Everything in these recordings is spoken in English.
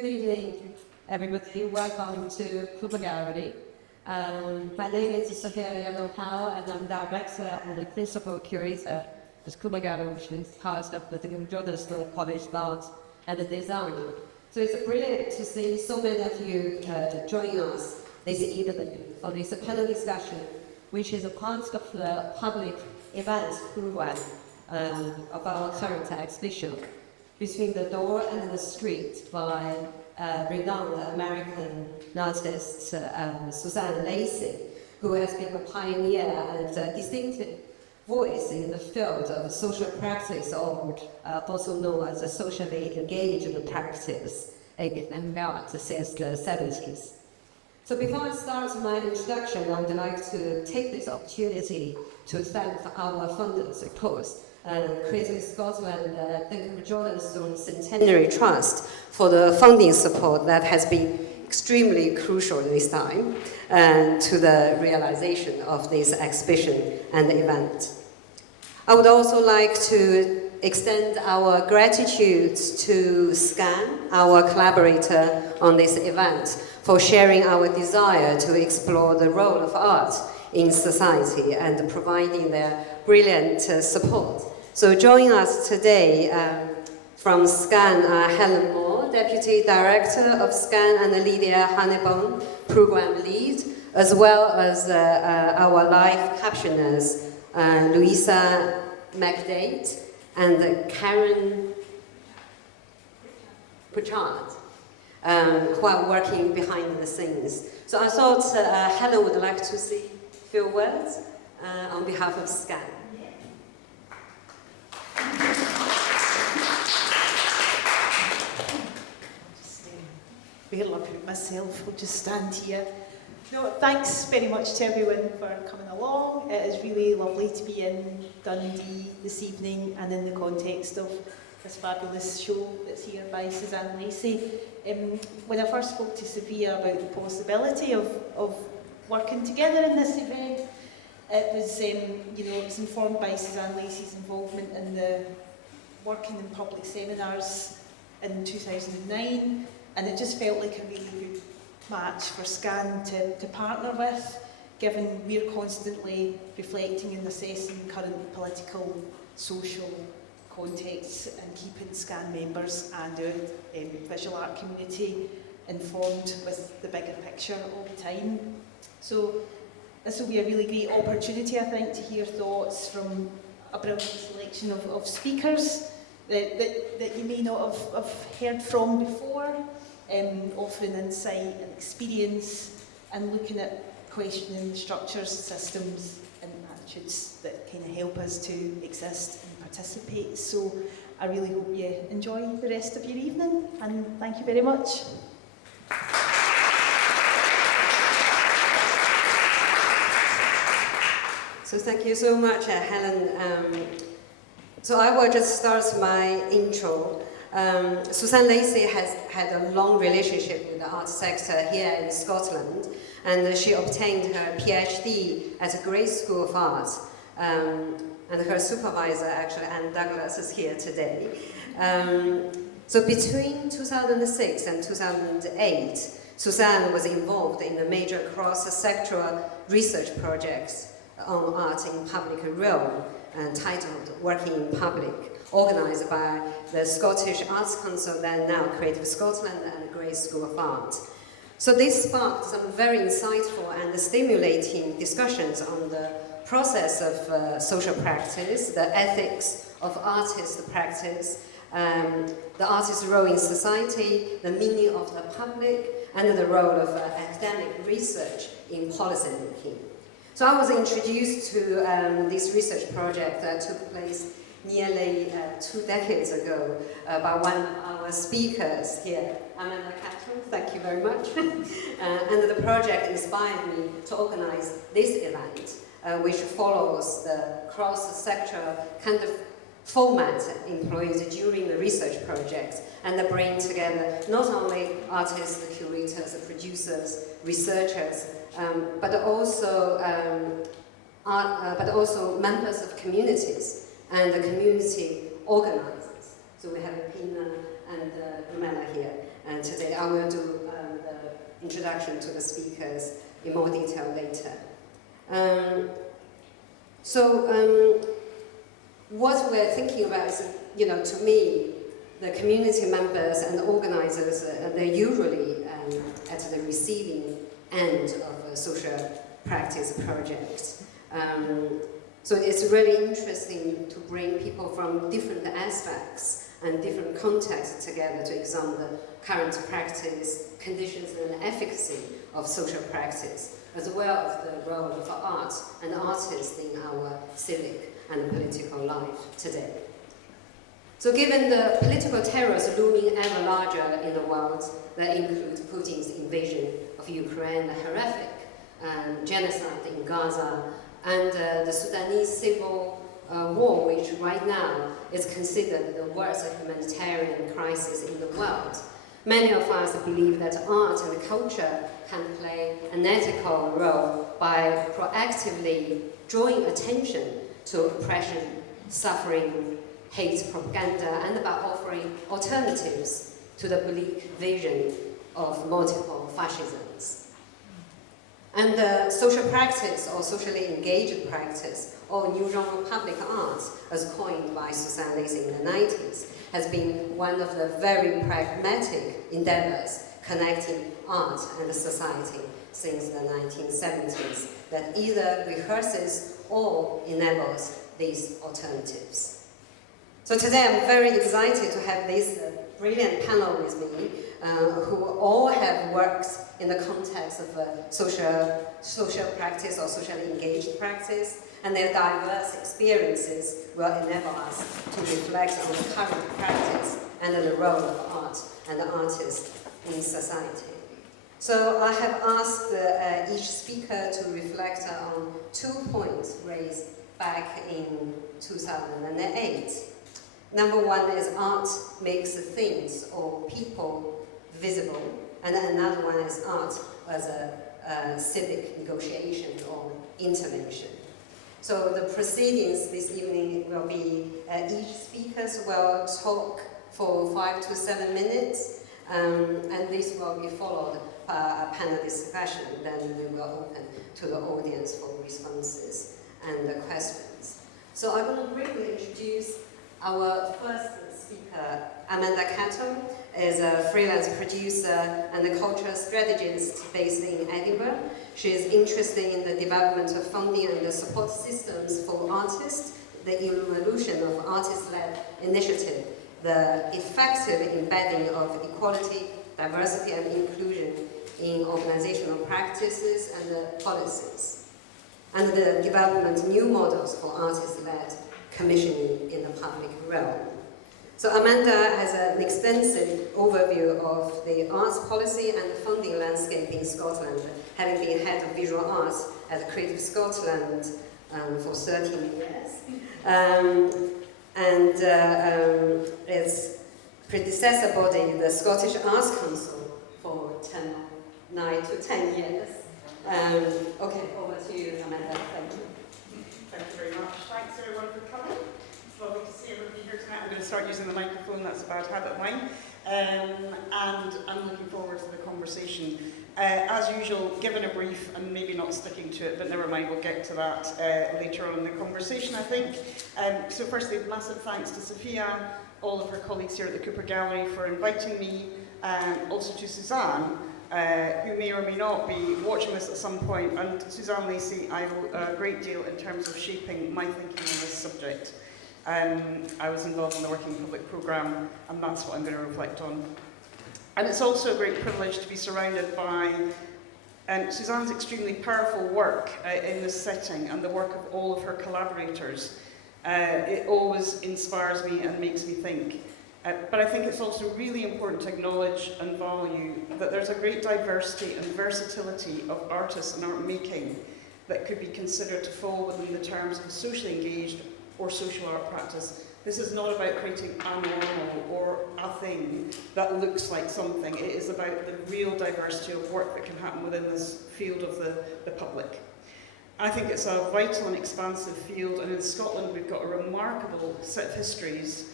Good evening, everybody. Welcome to Public Art Research. My name is Sophia Yadong Hao, and I'm director and the principal curator of Public Art Research, which is part of the Jordan's College Art and the Design. So it's brilliant to see so many of you join us this evening for this panel discussion, which is a part of the public events program of our current exhibition, Between the Door and the Street by renowned American artist Suzanne Lacy, who has been a pioneer and a distinctive voice in the field of social practice, or also known as a socially engaged practice in art since the 70s. So before I start my introduction, I would like to take this opportunity to thank our funders, of course, Creative Scotland, Duncan Jordanstone Centenary Trust for the funding support that has been extremely crucial this time to the realization of this exhibition and event. I would also like to extend our gratitude to SCAN, our collaborator on this event, for sharing our desire to explore the role of art in society and providing their brilliant support. So joining us today from SCAN are Helen Moore, Deputy Director of SCAN, and Lydia Hannibal, Program Lead, as well as our live captioners, Louisa McDade and Karen Pritchard, who are working behind the scenes. So I thought Helen would like to say a few words on behalf of SCAN. Barely put myself, I'll just stand here. No, thanks very much to everyone for coming along. It is really lovely to be in Dundee this evening and in the context of this fabulous show that's here by Suzanne Lacy. When I first spoke to Sophia about the possibility of working together in this event, it was, it was informed by Suzanne Lacy's involvement in the working in public seminars in 2009, and it just felt like a really good match for SCAN to partner with, given we're constantly reflecting and assessing current political, social contexts and keeping SCAN members and our visual art community informed with the bigger picture all the time. So this will be a really great opportunity, I think, to hear thoughts from a brilliant selection of speakers that you may not have heard from before, offering insight and experience and looking at questioning structures, systems and attitudes that kind of help us to exist and participate. So I really hope you enjoy the rest of your evening, and thank you very much. So thank you so much, Helen. So I will just start my intro. Suzanne Lacy has had a long relationship with the art sector here in Scotland, and she obtained her PhD at the Grade School of Art. And her supervisor, actually, Anne Douglas, is here today. So between 2006 and 2008, Suzanne was involved in a major cross-sectoral research projects on art in public realm, titled Working in Public, organised by the Scottish Arts Council, then now Creative Scotland and the Grade School of Art. So this sparked some very insightful and stimulating discussions on the process of social practice, the ethics of artist practice, the artist's role in society, the meaning of the public, and the role of academic research in policy making. So I was introduced to this research project that took place nearly 2 decades ago by one of our speakers here, Catto. Thank you very much. And the project inspired me to organize this event, which follows the cross-sectoral kind of format employed during the research project, and bring together not only artists, the curators, the producers, researchers, but also members of communities and the community organizers. So we have Pinar and Rumilla here, And today I will do the introduction to the speakers in more detail later. What we're thinking about is, to me, the community members and the organizers, they're usually at the receiving end of a social practice project. So it's really interesting to bring people from different aspects and different contexts together to examine the current practice, conditions and efficacy of social practice, as well as the role of art and artists in our civic and political life today. So given the political terrors looming ever larger in the world, that include Putin's invasion of Ukraine, the horrific genocide in Gaza, and the Sudanese civil war, which right now is considered the worst humanitarian crisis in the world, many of us believe that art and culture can play an ethical role by proactively drawing attention to oppression, suffering, hate propaganda, and by offering alternatives to the bleak vision of multiple fascisms. And the social practice, or socially engaged practice, or new genre public art, as coined by Suzanne Lacy in the 90s, has been one of the very pragmatic endeavors connecting art and society since the 1970s, that either rehearses or enables these alternatives. So today I'm very excited to have this brilliant panel with me, who all have worked in the context of social practice or socially engaged practice, and their diverse experiences will enable us to reflect on the current practice and the role of art and the artist in society. So I have asked each speaker to reflect on 2 points raised back in 2008. Number one is art makes things or people visible, and another one is art as a civic negotiation or intervention. So the proceedings this evening will be each speaker will talk for 5 to 7 minutes, and this will be followed by a panel discussion. Then we will open to the audience for responses and questions. So I'm going to briefly introduce our first speaker. Amanda Catto is a freelance producer and a cultural strategist based in Edinburgh. She is interested in the development of funding and the support systems for artists, the evolution of artist-led initiative, the effective embedding of equality, diversity and inclusion in organizational practices and policies, and the development of new models for artist-led commissioning in the public realm. So Amanda has an extensive overview of the arts policy and the funding landscape in Scotland, having been head of visual arts at Creative Scotland for 13 years. Its predecessor body, the Scottish Arts Council, for 9 to 10 years. Okay, over to you, Amanda. Thank you. Thank you very much. Thanks everyone for coming. It's lovely to see everybody here tonight. I'm going to start using the microphone, that's a bad habit of mine. And I'm looking forward to the conversation. As usual, given a brief and maybe not sticking to it, but never mind, we'll get to that later on in the conversation, I think. So firstly, massive thanks to Sophia, all of her colleagues here at the Cooper Gallery for inviting me, also to Suzanne, who may or may not be watching this at some point, and Suzanne Lacy, I owe a great deal in terms of shaping my thinking on this subject. I was involved in the Working Public Programme, and that's what I'm going to reflect on. And it's also a great privilege to be surrounded by Suzanne's extremely powerful work in this setting and the work of all of her collaborators. It always inspires me and makes me think. But I think it's also really important to acknowledge and value that there's a great diversity and versatility of artists and art making that could be considered to fall within the terms of socially engaged or social art practice. This is not about creating a normal or a thing that looks like something. It is about the real diversity of work that can happen within this field of the public. I think it's a vital and expansive field, and in Scotland we've got a remarkable set of histories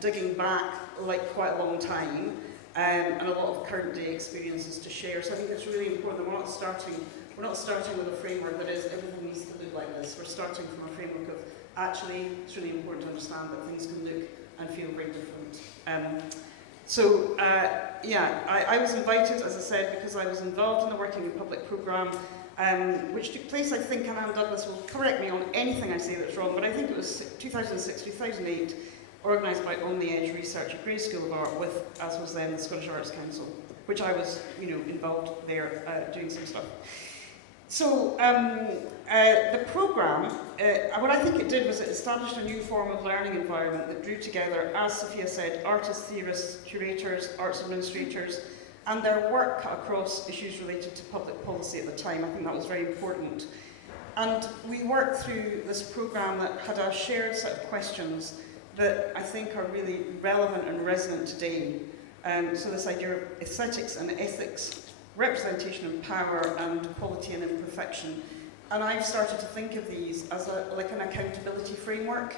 digging back like quite a long time, and a lot of current day experiences to share. So I think it's really important that we're not starting with a framework that is everything needs to look like this. We're starting from a framework of actually it's really important to understand that things can look and feel very different. I was invited, as I said, because I was involved in the Working in Public programme, which took place, I think, and Anne Douglas will correct me on anything I say that's wrong, but I think it was 2006-2008, organised by On the Edge Research at Grey School of Art with, as was then, the Scottish Arts Council, which I was, involved there doing some stuff. So the programme, what I think it did was it established a new form of learning environment that drew together, as Sophia said, artists, theorists, curators, arts administrators, and their work cut across issues related to public policy at the time. I think that was very important. And we worked through this programme that had a shared set of questions that I think are really relevant and resonant today. So this idea of aesthetics and ethics, representation and power, and quality and imperfection. And I've started to think of these as like an accountability framework.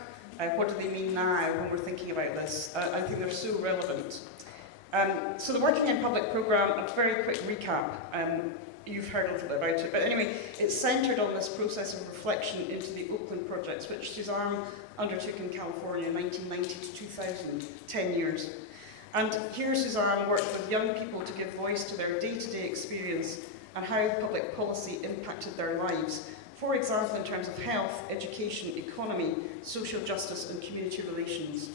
What do they mean now when we're thinking about this? I think they're so relevant. So the Working in Public programme, a very quick recap. You've heard a little bit about it, but anyway, it's centred on this process of reflection into the Oakland projects, which Suzanne undertook in California in 1990 to 2000, 10 years. And here Suzanne worked with young people to give voice to their day-to-day experience and how public policy impacted their lives. For example, in terms of health, education, economy, social justice and community relations.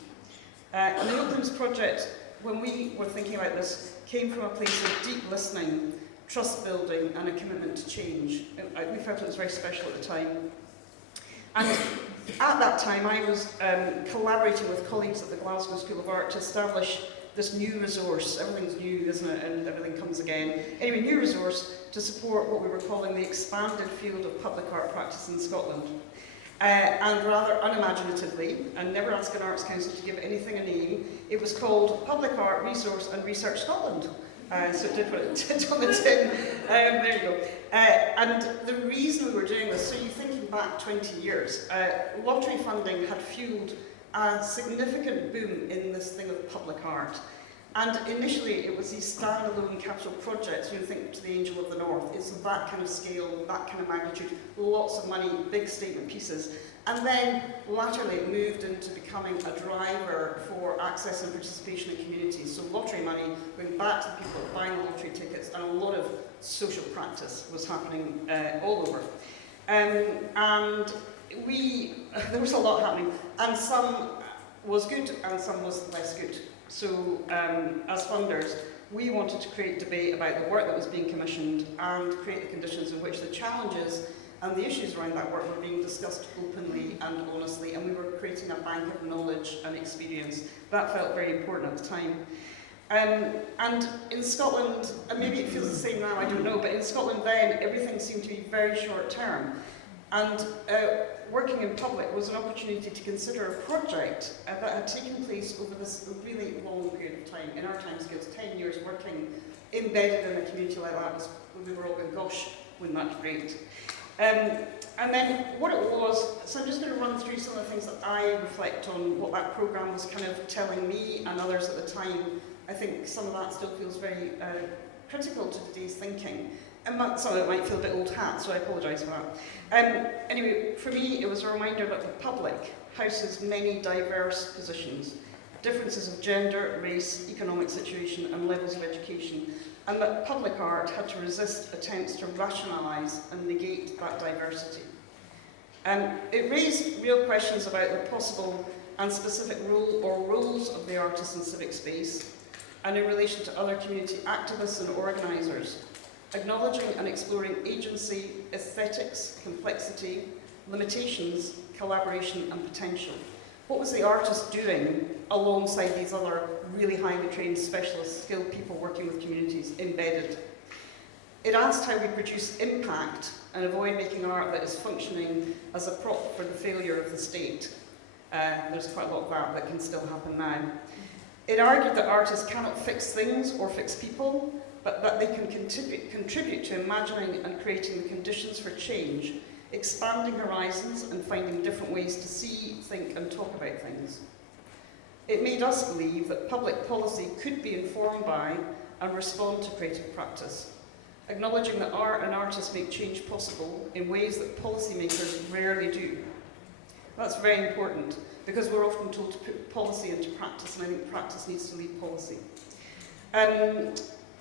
And the Oaklands project, when we were thinking about this, came from a place of deep listening, trust building and a commitment to change. We felt it was very special at the time. And at that time I was collaborating with colleagues at the Glasgow School of Art to establish this new resource. Everything's new, isn't it? And everything comes again. Anyway, new resource to support what we were calling the expanded field of public art practice in Scotland. And rather unimaginatively, and never ask an Arts Council to give anything a name, it was called Public Art Resource and Research Scotland. So it did what it did on the tin. There you go. And the reason we were doing this, so you're thinking back 20 years, lottery funding had fueled a significant boom in this thing of public art. And initially it was these standalone capital projects, you think to the Angel of the North, it's that kind of scale, that kind of magnitude, lots of money, big statement pieces. And then latterly it moved into becoming a driver for access and participation in communities. So lottery money going back to the people buying the lottery tickets, and a lot of social practice was happening all over. And there was a lot happening, and some was good and some was less good. So as funders, we wanted to create debate about the work that was being commissioned and create the conditions in which the challenges and the issues around that work were being discussed openly and honestly, and we were creating a bank of knowledge and experience. That felt very important at the time. And in Scotland, and maybe it feels the same now, I don't know, but in Scotland then, everything seemed to be very short term. And Working in Public was an opportunity to consider a project that had taken place over this really long period of time. In our time scales, 10 years working embedded in a community like that, we were all going, gosh, wouldn't that be great? And then what it was, so I'm just going to run through some of the things that I reflect on, what that programme was kind of telling me and others at the time. I think some of that still feels very critical to today's thinking. And some of it might feel a bit old hat, so I apologise for that. Anyway, for me, it was a reminder that the public houses many diverse positions, differences of gender, race, economic situation, and levels of education, and that public art had to resist attempts to rationalise and negate that diversity. It raised real questions about the possible and specific role or roles of the artist in civic space, and in relation to other community activists and organisers, acknowledging and exploring agency, aesthetics, complexity, limitations, collaboration and potential. What was the artist doing alongside these other really highly trained specialist skilled people working with communities embedded? It asked how we produce impact and avoid making art that is functioning as a prop for the failure of the state. There's quite a lot of that can still happen now. It argued that artists cannot fix things or fix people, but that they can contribute to imagining and creating the conditions for change, expanding horizons and finding different ways to see, think and talk about things. It made us believe that public policy could be informed by and respond to creative practice, acknowledging that art and artists make change possible in ways that policymakers rarely do. That's very important, because we're often told to put policy into practice, and I think practice needs to lead policy.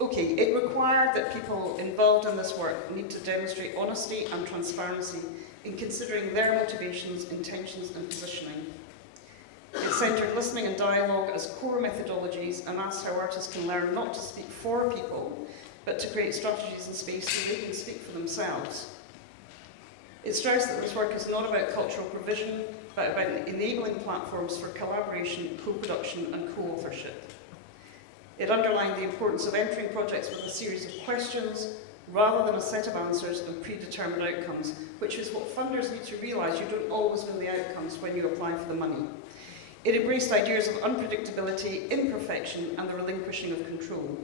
Okay, it required that people involved in this work need to demonstrate honesty and transparency in considering their motivations, intentions and positioning. It centred listening and dialogue as core methodologies and asked how artists can learn not to speak for people, but to create strategies and space so they can speak for themselves. It stressed that this work is not about cultural provision, but about enabling platforms for collaboration, co-production and co-authorship. It underlined the importance of entering projects with a series of questions, rather than a set of answers and predetermined outcomes, which is what funders need to realise: you don't always know the outcomes when you apply for the money. It embraced ideas of unpredictability, imperfection and the relinquishing of control.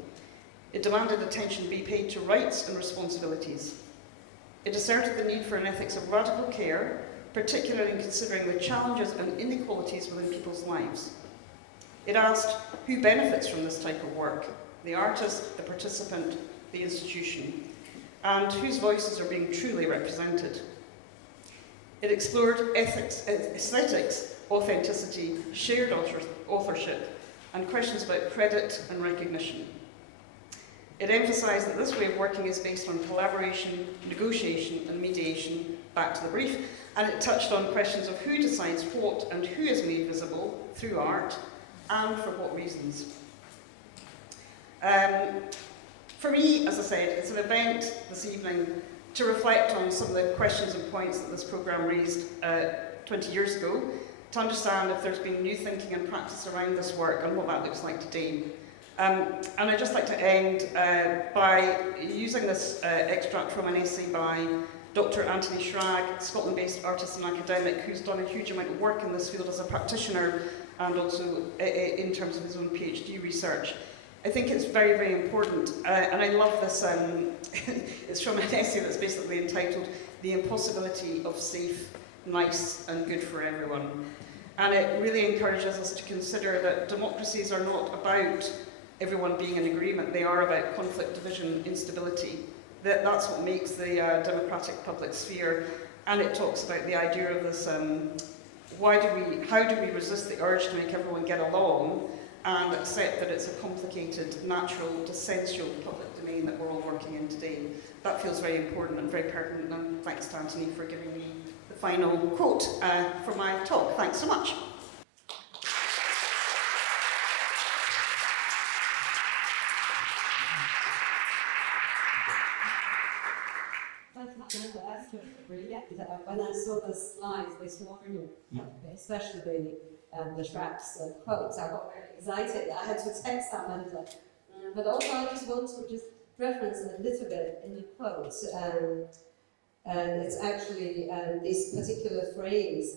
It demanded attention be paid to rights and responsibilities. It asserted the need for an ethics of radical care, particularly in considering the challenges and inequalities within people's lives. It asked who benefits from this type of work: the artist, the participant, the institution, and whose voices are being truly represented. It explored ethics, aesthetics, authenticity, shared authorship, and questions about credit and recognition. It emphasised that this way of working is based on collaboration, negotiation and mediation, back to the brief, and it touched on questions of who decides what and who is made visible through art, and for what reasons. For me, as I said, it's an event this evening to reflect on some of the questions and points that this programme raised 20 years ago, to understand if there's been new thinking and practice around this work and what that looks like today. And I'd just like to end by using this extract from an essay by Dr. Anthony Schrag, Scotland-based artist and academic, who's done a huge amount of work in this field as a practitioner and also in terms of his own PhD research. I think it's very, very important, and I love this. It's from an essay that's basically entitled "The Impossibility of Safe, Nice and Good for Everyone." And it really encourages us to consider that democracies are not about everyone being in agreement. They are about conflict, division, instability. That's what makes the democratic public sphere. And it talks about the idea of this, how do we resist the urge to make everyone get along and accept that it's a complicated, natural, dissensual public domain that we're all working in today. That feels very important and very pertinent, and thanks to Anthony for giving me the final quote for my talk. Thanks so much. When I saw the slides this morning, especially the Schrapp's quotes, I got very excited. I had to text someone, but also I just want to just reference a little bit in the quotes. And it's actually this particular phrase,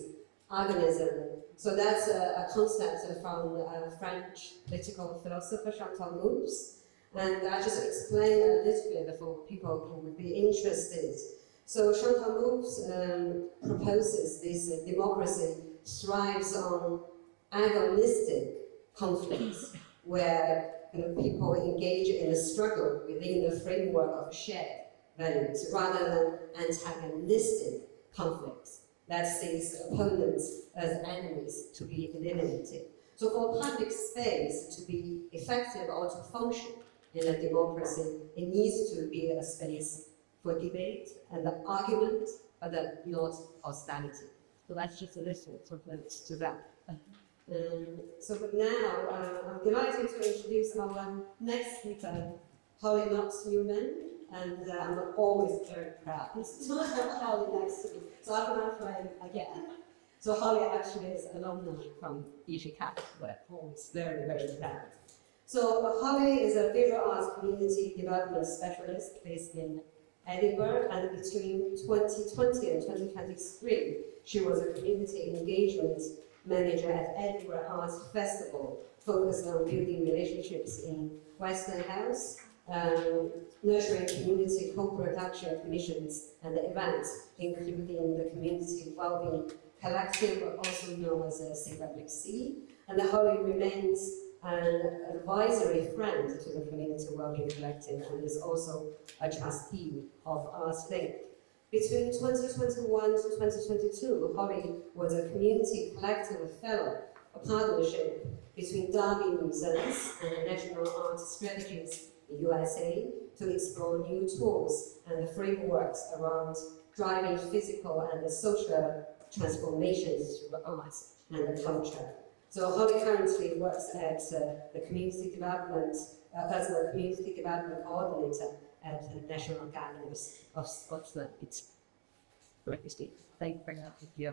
organism. So that's a concept from French political philosopher Chantal Mouffe. And I just explain a little bit for people who would be interested. So Chantal Mouffe proposes this democracy thrives on agonistic conflicts, where people engage in a struggle within the framework of shared values, rather than antagonistic conflicts that sees opponents as enemies to be eliminated. So for public space to be effective or to function in a democracy, it needs to be a space for debate and argument, but not hostility. So that's just a little reference to that. So now, I'm delighted to introduce our next speaker, Holly Knox-Newman, and I'm always very proud to have Holly next to me. So I'm my friend again. So Holly actually is alumni from Catto, where Paul's very, very proud. So Holly is a visual arts community development specialist based in Edinburgh, and between 2020 and 2023, she was a community engagement manager at Edinburgh Arts Festival, focused on building relationships in Western House, nurturing community co-production commissions and events, including the Community Wellbeing Collective, also known as CWC, And that Holly remains an advisory friend to the Community Wellbeing Collective and is also a trustee of Arts Link. Between 2021 to 2022, Holly was a Community Collective Fellow, a partnership between Derby Museums and the National Art Strategies in USA to explore new tools and frameworks around driving physical and social transformations through art and culture. So Holly currently works at the community development, as a community development coordinator at the National Galleries of Scotland. It's great to see. Thank you very much, Sophia.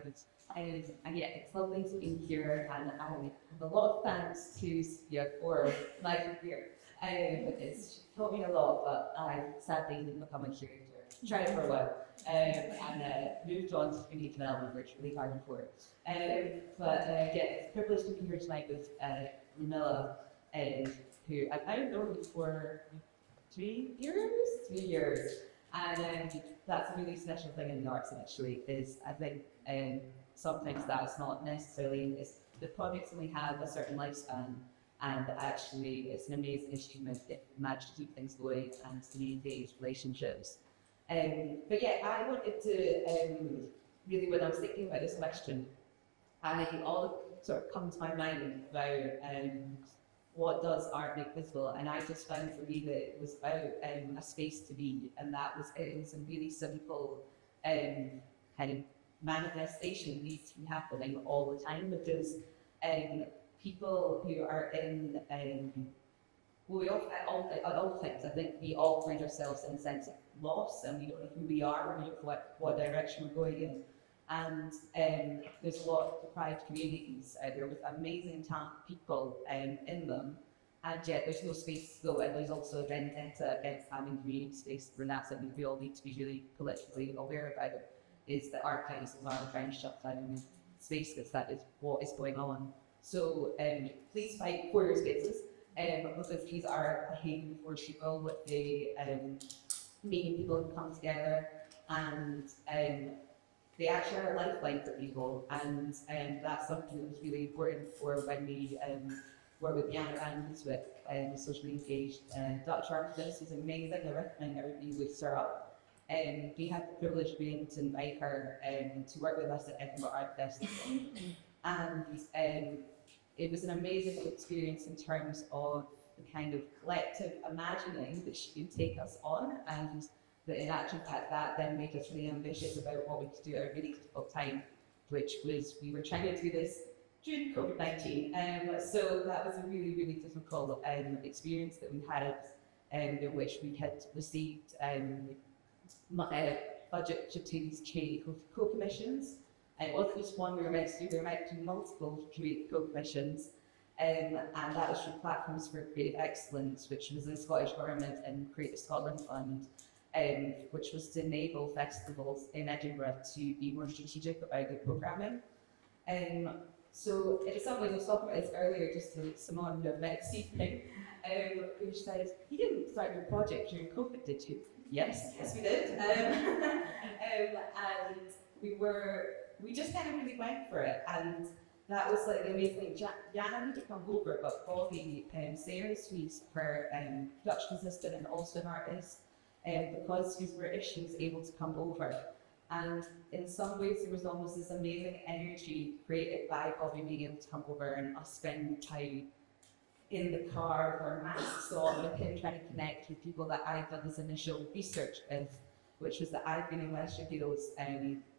And yeah, it's lovely to be here, and I have a lot of thanks to Sophia for my career. She taught me a lot, but I sadly didn't become a curator. Tried it for a while, and moved on to community development, which really hard for it. Yeah, it's a privilege to be here tonight with Rumilla, who I've known for 3 years. And that's a really special thing in the arts, actually, is I think sometimes that's not necessarily, the projects only have a certain lifespan, and actually it's an amazing achievement if you manage to keep things going and to engage relationships. But yeah, I wanted to, really when I was thinking about this question, and all sort of come to my mind about what does art make visible, and I just found for me that it was about a space to be, and that was it. It was a really simple kind of manifestation needs to be happening all the time, because people who are in well, we all, at all times, I think we all find ourselves in a sense of loss, and we don't know who we are, and we don't know what direction we're going in. And there's a lot of deprived communities out there with amazing talented people in them, and yet there's no space to go, and there's also a vendetta against having community space, and that's something we all need to be really politically aware about, is that archives are trying to shut down space, because that is what is going on. So please fight for your spaces, because these are a haven for people. They mean people can come together, and they actually are a lifeline for people, and that's something that's really important for when we work with Pinar and Ruth, socially engaged Dutch artist who's amazing. I recommend everybody looks her up. We had the privilege of being able to invite her to work with us at Edinburgh Art Festival, and it was an amazing experience in terms of the kind of collective imagining that she could take us on, and that in actual fact that then made us really ambitious about what we could do at a really difficult time, which was we were trying to do this during COVID-19. So that was a really, really difficult experience that we had, in which we had received budget to these community co-commissions. And it wasn't just one we were meant to do, we were meant to do multiple community co-commissions. And that was from Platforms for Creative Excellence, which was the Scottish Government and Creative Scotland Fund, which was to enable festivals in Edinburgh to be more strategic about their programming. So in some ways, I was talking about this earlier just to someone who I've met this evening, who said, "You didn't start your project during COVID, did you?" Yes, we did. And we just kind of really went for it. And that was like the amazing thing. Jana didn't come over, but Bobby, Sarah's who's her production assistant and also an artist, because she's British, she was able to come over. And in some ways, there was almost this amazing energy created by Bobby being able to come over and us spending time in the car with our masks on, with him trying to connect with people that I've done this initial research with, which was that I've been in Western Fields,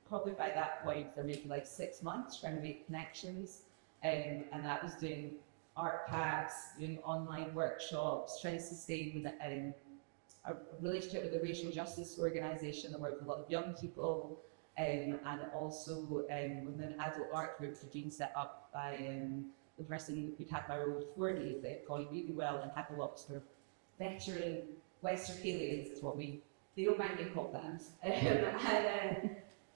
probably by that point for maybe like 6 months, trying to make connections, and that was doing art packs, doing online workshops, trying to sustain a relationship with the racial justice organisation that worked with a lot of young people, and also with an adult art group that being set up by the person who'd had my role before me. They had gone really well and had a lot of sort of veteran Western aliens, is what they don't mind being called that.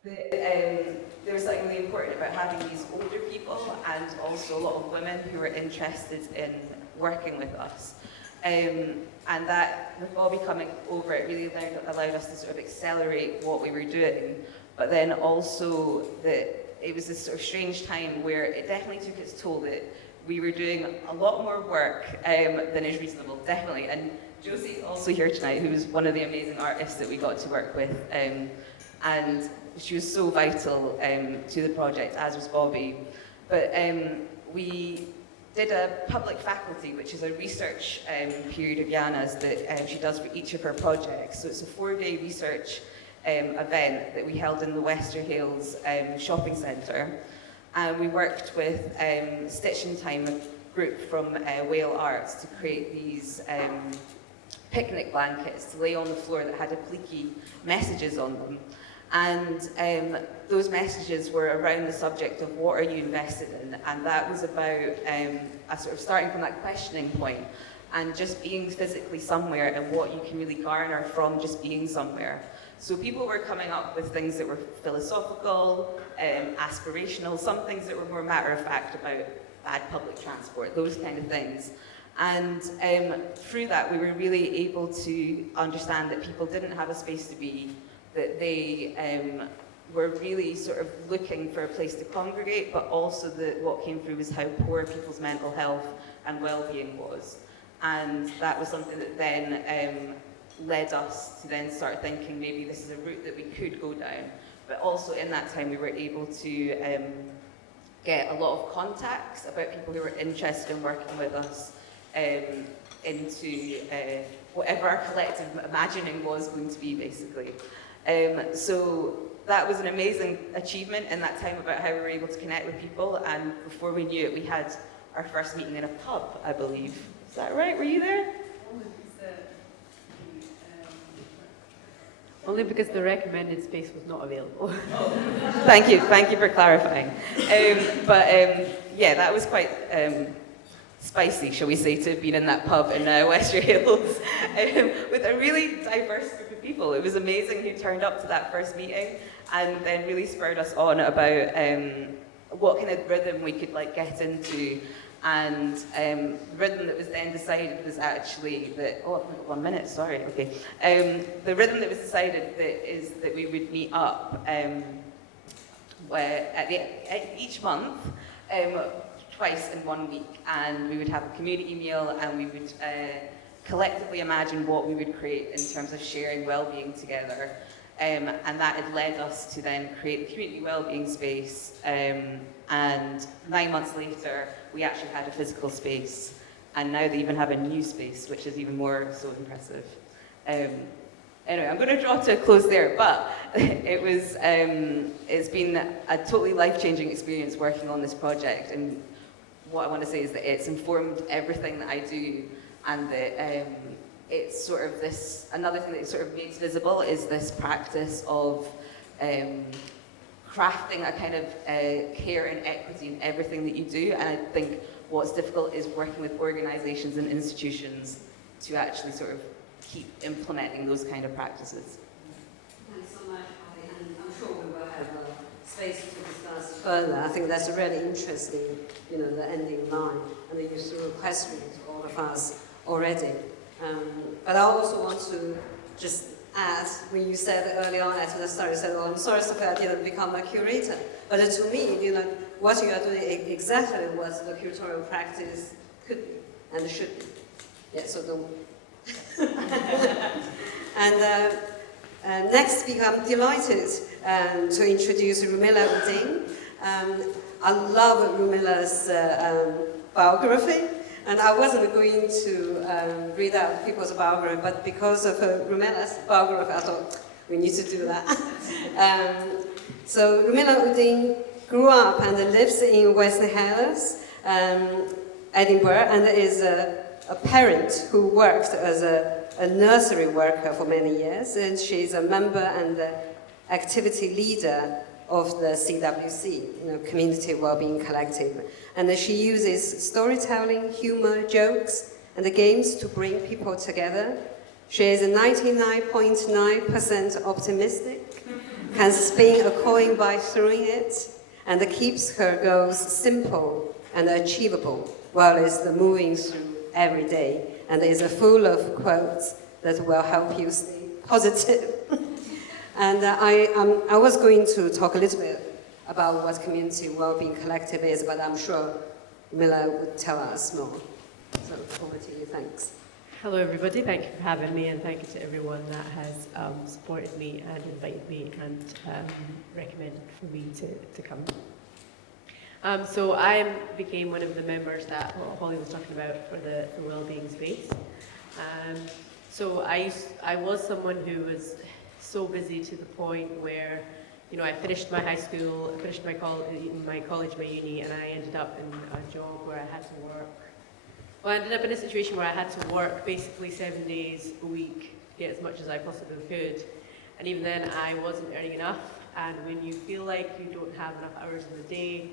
There was something really important about having these older people and also a lot of women who were interested in working with us. And that, with Bobby coming over, it really allowed us to sort of accelerate what we were doing. But then also that it was this sort of strange time where it definitely took its toll that we were doing a lot more work than is reasonable, definitely. And Josie's also here tonight, who's one of the amazing artists that we got to work with. And she was so vital to the project, as was Bobby. But we did a public faculty, which is a research period of Jana's that she does for each of her projects. So it's a 4-day research event that we held in the Wester Hills shopping centre. And we worked with Stitch in Time, a group from Whale Arts, to create these picnic blankets to lay on the floor that had oblique messages on them. And those messages were around the subject of what are you invested in, and that was about a sort of starting from that questioning point and just being physically somewhere and what you can really garner from just being somewhere. So people were coming up with things that were philosophical, aspirational, some things that were more matter-of-fact about bad public transport, those kind of things. And through that, we were really able to understand that people didn't have a space to be, that they were really sort of looking for a place to congregate, but also that what came through was how poor people's mental health and well-being was. And that was something that then led us to then start thinking maybe this is a route that we could go down. But also in that time we were able to get a lot of contacts about people who were interested in working with us into whatever our collective imagining was going to be, basically. So that was an amazing achievement in that time about how we were able to connect with people, and before we knew it we had our first meeting in a pub, I believe. Is that right? Were you there? Only because the recommended space was not available. Thank you for clarifying. Yeah, that was quite spicy, shall we say, to have been in that pub in Wester Hills with a really diverse group of people. It was amazing who turned up to that first meeting and then really spurred us on about what kind of rhythm we could get into. And the rhythm that was then decided was actually that, oh, I've got 1 minute, sorry, okay. The rhythm that was decided is that we would meet up each month, twice in 1 week, and we would have a community meal, and we would collectively imagine what we would create in terms of sharing well-being together. And that had led us to then create the community well-being space, and 9 months later we actually had a physical space, and now they even have a new space, which is even more so impressive. Anyway, I'm going to draw to a close there, but it's been a totally life-changing experience working on this project, and what I want to say is that it's informed everything that I do, and that it's sort of this, another thing that sort of makes visible is this practice of crafting a kind of care and equity in everything that you do. And I think what's difficult is working with organisations and institutions to actually sort of keep implementing those kind of practices. Thanks so much, Holly, and I'm sure we will have a space to discuss further. I think that's really interesting, the ending line, and that you threw a question to all of us already. But I also want to just add, when you said early on at the start, you said, well, I'm sorry, Sophia, I didn't become a curator. But to me, what you are doing is exactly what the curatorial practice could be and should be. Yeah, so don't. And next speaker, I'm delighted to introduce Rumilla Uddin. I love Rumilla's biography. And I wasn't going to read out people's biography, but because of Rumilla's biography, I thought we need to do that. So Rumilla Uddin grew up and lives in West Highlands, Edinburgh, and is a parent who worked as a nursery worker for many years. And she's a member and activity leader of the CWC, Community Wellbeing Collective. And she uses storytelling, humor, jokes, and the games to bring people together. She is 99.9% optimistic, can spin a coin by throwing it, and keeps her goals simple and achievable, while is moving through every day, and is full of quotes that will help you stay positive. And I was going to talk a little bit about what Community Wellbeing Collective is, but I'm sure Rumilla would tell us more. So over to you, thanks. Hello everybody, thank you for having me, and thank you to everyone that has supported me and invited me and recommended for me to come. So I became one of the members that Holly was talking about for the Wellbeing space. So I was someone who was so busy to the point where, you know, I finished my high school, I finished my college, my uni, and I ended up in a job where I had to work. Well, I ended up in a situation where I had to work basically 7 days a week to get as much as I possibly could. And even then, I wasn't earning enough. And when you feel like you don't have enough hours in the day,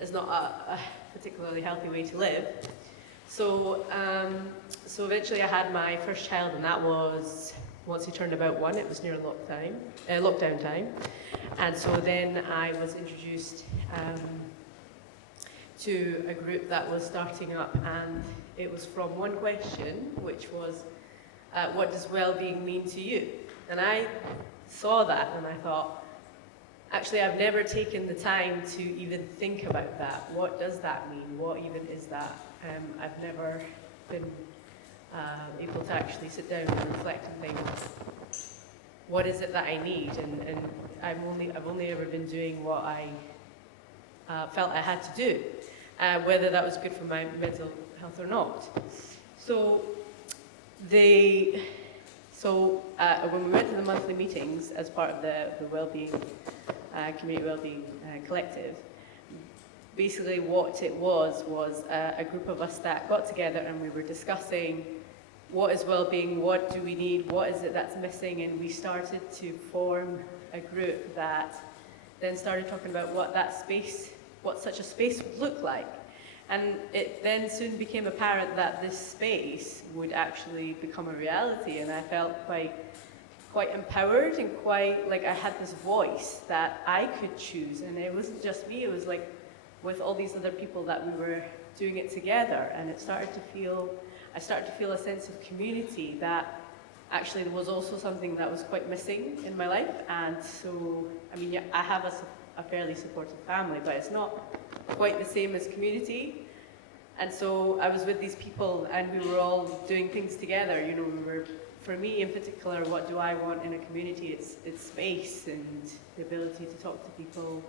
it's not a particularly healthy way to live. So, so eventually I had my first child, and that was, once he turned about 1, it was near lockdown time. And so then I was introduced to a group that was starting up, and it was from one question, which was, what does well-being mean to you? And I saw that and I thought, actually I've never taken the time to even think about that. What does that mean? What even is that? I've never been able to actually sit down and reflect and think, what is it that I need? And I've only ever been doing what I felt I had to do, whether that was good for my mental health or not. So when we went to the monthly meetings as part of the Wellbeing, Community Wellbeing Collective, basically what it was a group of us that got together and we were discussing what is well-being, what do we need, what is it that's missing, and we started to form a group that then started talking about what such a space would look like. And it then soon became apparent that this space would actually become a reality, and I felt quite empowered and quite like I had this voice that I could choose, and it wasn't just me, it was like with all these other people that we were doing it together, and I started to feel a sense of community that actually was also something that was quite missing in my life. And so, I mean, yeah, I have a fairly supportive family, but it's not quite the same as community. And so I was with these people and we were all doing things together. You know, for me in particular, what do I want in a community? It's space and the ability to talk to people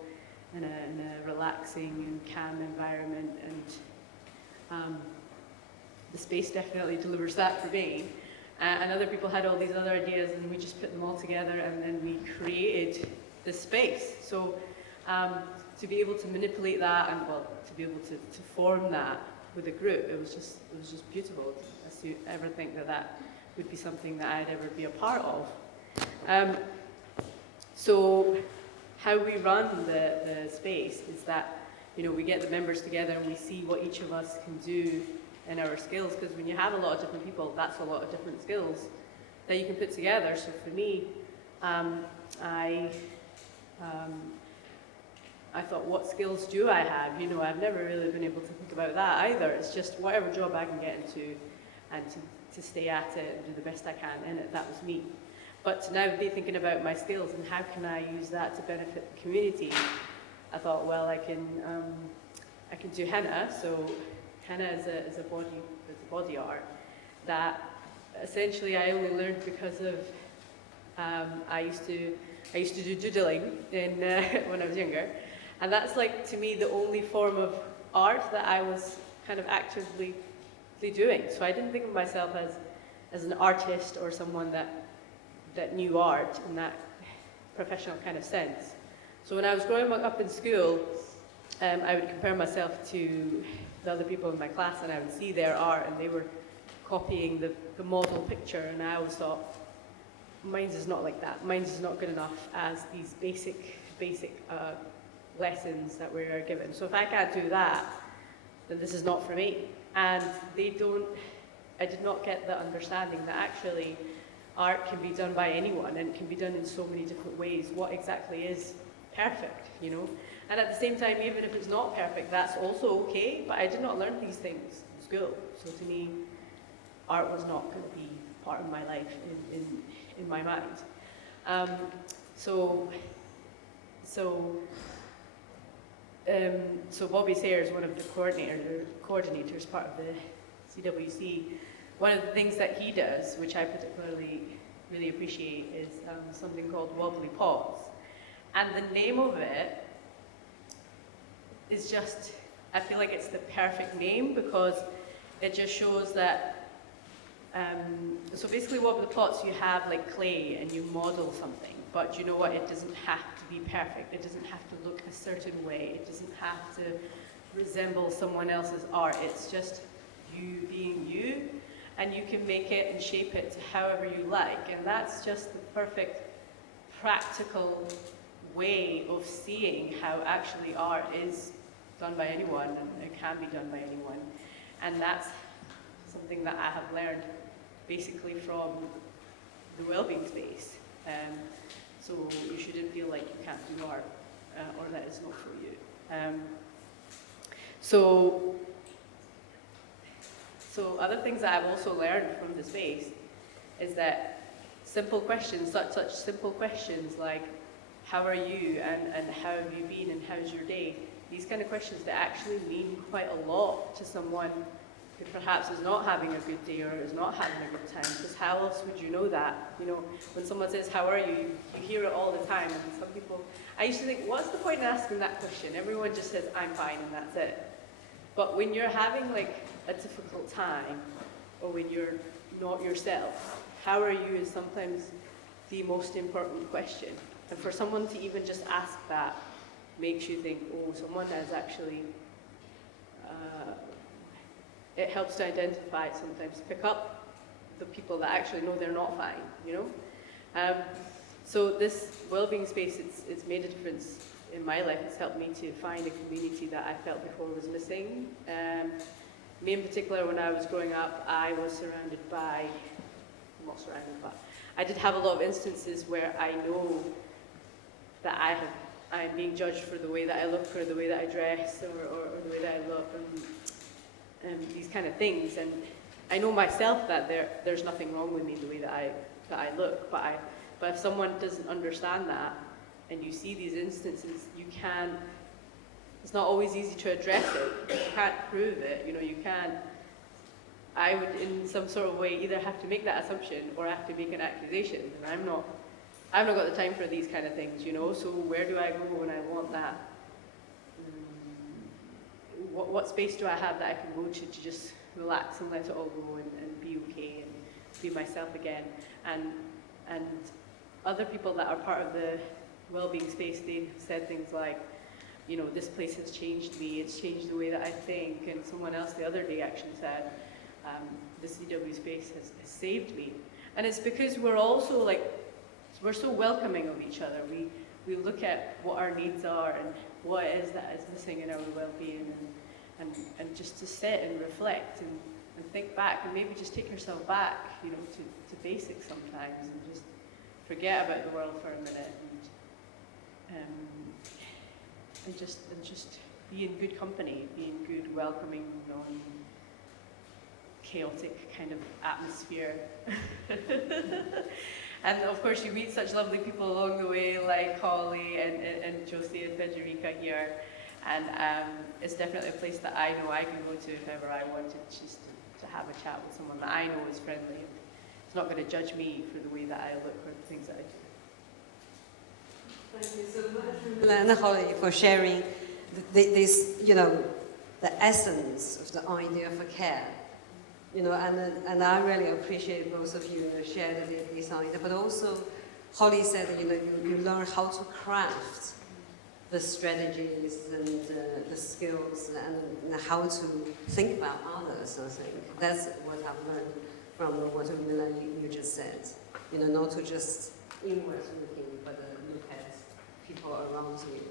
in a relaxing and calm environment, and the space definitely delivers that for me. And other people had all these other ideas, and we just put them all together, and then we created this space. So to be able to manipulate that, and to be able to form that with a group, it was just beautiful to ever think that would be something that I'd ever be a part of. So how we run the space is that, you know, we get the members together and we see what each of us can do in our skills, because when you have a lot of different people, that's a lot of different skills that you can put together. So for me, I thought, what skills do I have? You know, I've never really been able to think about that either. It's just whatever job I can get into and to stay at it and do the best I can in it, that was me. But to now be thinking about my skills and how can I use that to benefit the community, I thought, well, I can do henna. So henna is a body art that essentially I only learned because of I used to do doodling when I was younger, and that's like, to me, the only form of art that I was kind of actively doing. So I didn't think of myself as an artist or someone that knew art in that professional kind of sense. So when I was growing up in school, I would compare myself to the other people in my class, and I would see their art, and they were copying the model picture, and I always thought, mine's is not like that. Mine's is not good enough as these basic lessons that we're given. So if I can't do that, then this is not for me. And I did not get the understanding that actually art can be done by anyone, and it can be done in so many different ways. What exactly is perfect, you know? And at the same time, even if it's not perfect, that's also okay, but I did not learn these things in school. So to me, art was not going to be part of my life in my mind. So So Bobby Sayre is one of the coordinators, part of the CWC. One of the things that he does, which I particularly really appreciate, is something called Wobbly Paws. And the name of it is just, I feel like it's the perfect name because it just shows that, so basically wobbly pots, you have like clay and you model something, but you know what, it doesn't have to be perfect, it doesn't have to look a certain way, it doesn't have to resemble someone else's art, it's just you being you, and you can make it and shape it to however you like, and that's just the perfect practical way of seeing how actually art is done by anyone, and it can be done by anyone. And that's something that I have learned basically from the Wellbeing space. So you shouldn't feel like you can't do art or that it's not for you. So other things that I've also learned from the space is that simple questions, such simple questions like, how are you, and how have you been, and how's your day? These kind of questions that actually mean quite a lot to someone who perhaps is not having a good day or is not having a good time, because how else would you know that? You know, when someone says, how are you, you hear it all the time, and some people, I used to think, what's the point in asking that question? Everyone just says, I'm fine, and that's it. But when you're having like a difficult time, or when you're not yourself, how are you is sometimes the most important question. And for someone to even just ask that makes you think, oh, someone has actually, it helps to identify, sometimes pick up the people that actually know they're not fine, you know? So this wellbeing space, it's made a difference in my life. It's helped me to find a community that I felt before was missing. Me in particular, when I was growing up, I was surrounded by, not surrounded, but I did have a lot of instances where I know that I'm being judged for the way that I look, or the way that I dress, or the way that I look, and these kind of things. And I know myself that there's nothing wrong with me the way that I look, but if someone doesn't understand that, and you see these instances, it's not always easy to address it. You can't prove it, you know, I would in some sort of way either have to make that assumption or have to make an accusation, and I've not got the time for these kind of things, you know, so where do I go when I want that? What space do I have that I can go to just relax and let it all go and be okay and be myself again? And other people that are part of the wellbeing space, they've said things like, you know, this place has changed me, it's changed the way that I think, and someone else the other day actually said, the CW space has saved me. And it's because we're also like, we're so welcoming of each other. We look at what our needs are and what it is that is missing in our well-being, and just to sit and reflect and think back, and maybe just take yourself back, you know, to basics sometimes, and just forget about the world for a minute, and just be in good company, be in good, welcoming, non-chaotic kind of atmosphere. And of course you meet such lovely people along the way, like Holly and Josie and Federica here, and it's definitely a place that I know I can go to if ever I wanted just to have a chat with someone that I know is friendly and it's not going to judge me for the way that I look or the things that I do. Thank you so much, Rumilla and Holly, for sharing this, you know, the essence of the idea for care. You know, and I really appreciate both of you, shared this idea, but also Holly said, you know, you learn how to craft the strategies and the skills and how to think about others, I think. That's what I've learned from what Rumilla you just said. You know, not to just inward looking, but look at people around you.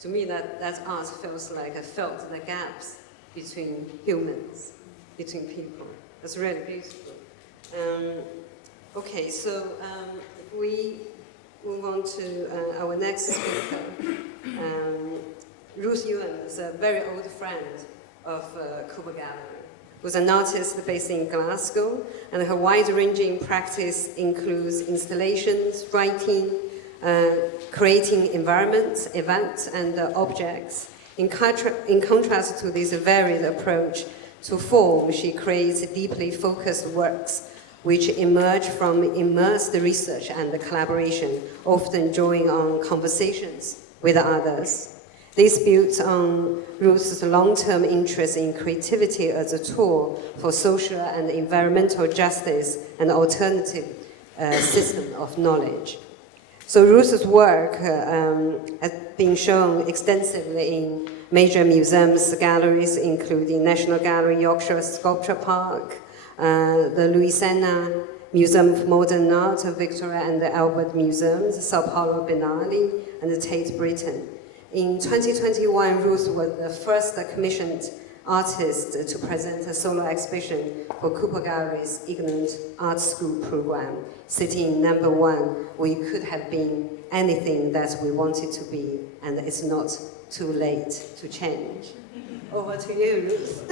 To me, that art feels like I felt the gaps between humans, between people. That's really beautiful. Okay, so we move on to our next speaker. Ruth Ewan is a very old friend of Cooper Gallery, who's an artist based in Glasgow, and her wide-ranging practice includes installations, writing, creating environments, events, and objects In contrast to this varied approach to form, she creates deeply focused works which emerge from immersed research and collaboration, often drawing on conversations with others. This builds on Ruth's long-term interest in creativity as a tool for social and environmental justice and alternative system of knowledge. So Ruth's work has been shown extensively in major museums, galleries, including National Gallery, Yorkshire Sculpture Park, the Louisiana Museum of Modern Art, Victoria and Albert Museums, Sao Paulo Biennale, and the Tate Britain. In 2021, Ruth was the first commissioned artist to present a solo exhibition for Cooper Gallery's Ignorant Art School program. Sitting number 1, we could have been anything that we wanted to be, and it's not too late to change. Over to you, Ruth.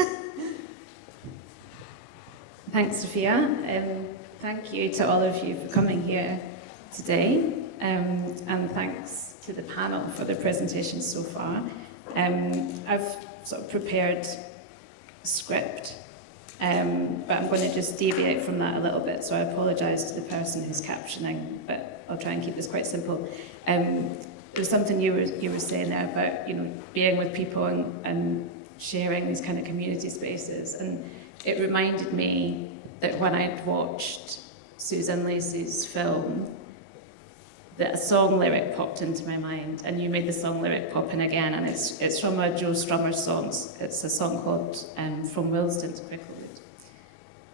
Thanks, Sophia. Thank you to all of you for coming here today, and thanks to the panel for their presentations so far. I've sort of prepared a script, but I'm going to just deviate from that a little bit, so I apologise to the person who's captioning, but I'll try and keep this quite simple. There was something you were saying there about, you know, being with people and sharing these kind of community spaces, and it reminded me that when I'd watched Suzanne Lacy's film, that a song lyric popped into my mind, and you made the song lyric pop in again, and it's from a Joe Strummer song. It's a song called From Willesden to Cricklewood.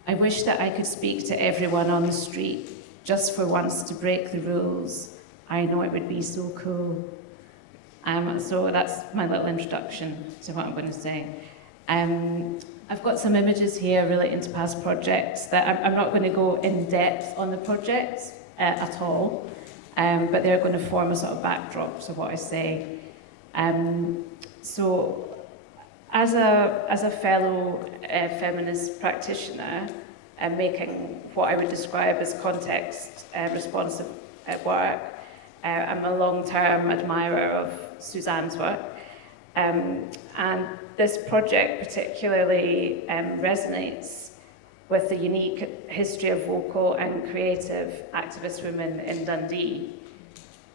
I wish that I could speak to everyone on the street, just for once to break the rules. I know it would be so cool. So that's my little introduction to what I'm going to say. I've got some images here relating to past projects that I'm not going to go in depth on the projects at all. But they're going to form a sort of backdrop to what I say. So, as a fellow feminist practitioner, making what I would describe as context responsive work, I'm a long-term admirer of Suzanne's work, and this project particularly resonates with the unique history of vocal and creative activist women in Dundee.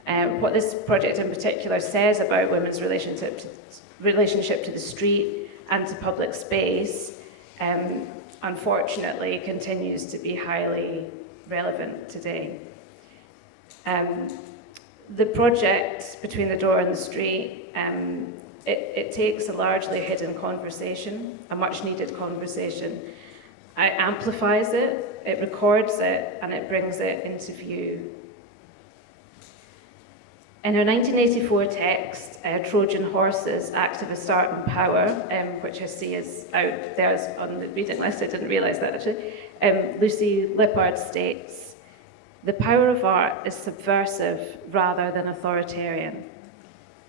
What this project in particular says about women's relationship to the street and to public space, unfortunately, continues to be highly relevant today. The project Between the Door and the Street, it takes a largely hidden conversation, a much needed conversation. It amplifies it, it records it, and it brings it into view. In her 1984 text, Trojan Horses, Activist Art and Power, which I see is out there on the reading list, I didn't realise that actually, Lucy Lippard states, "The power of art is subversive rather than authoritarian,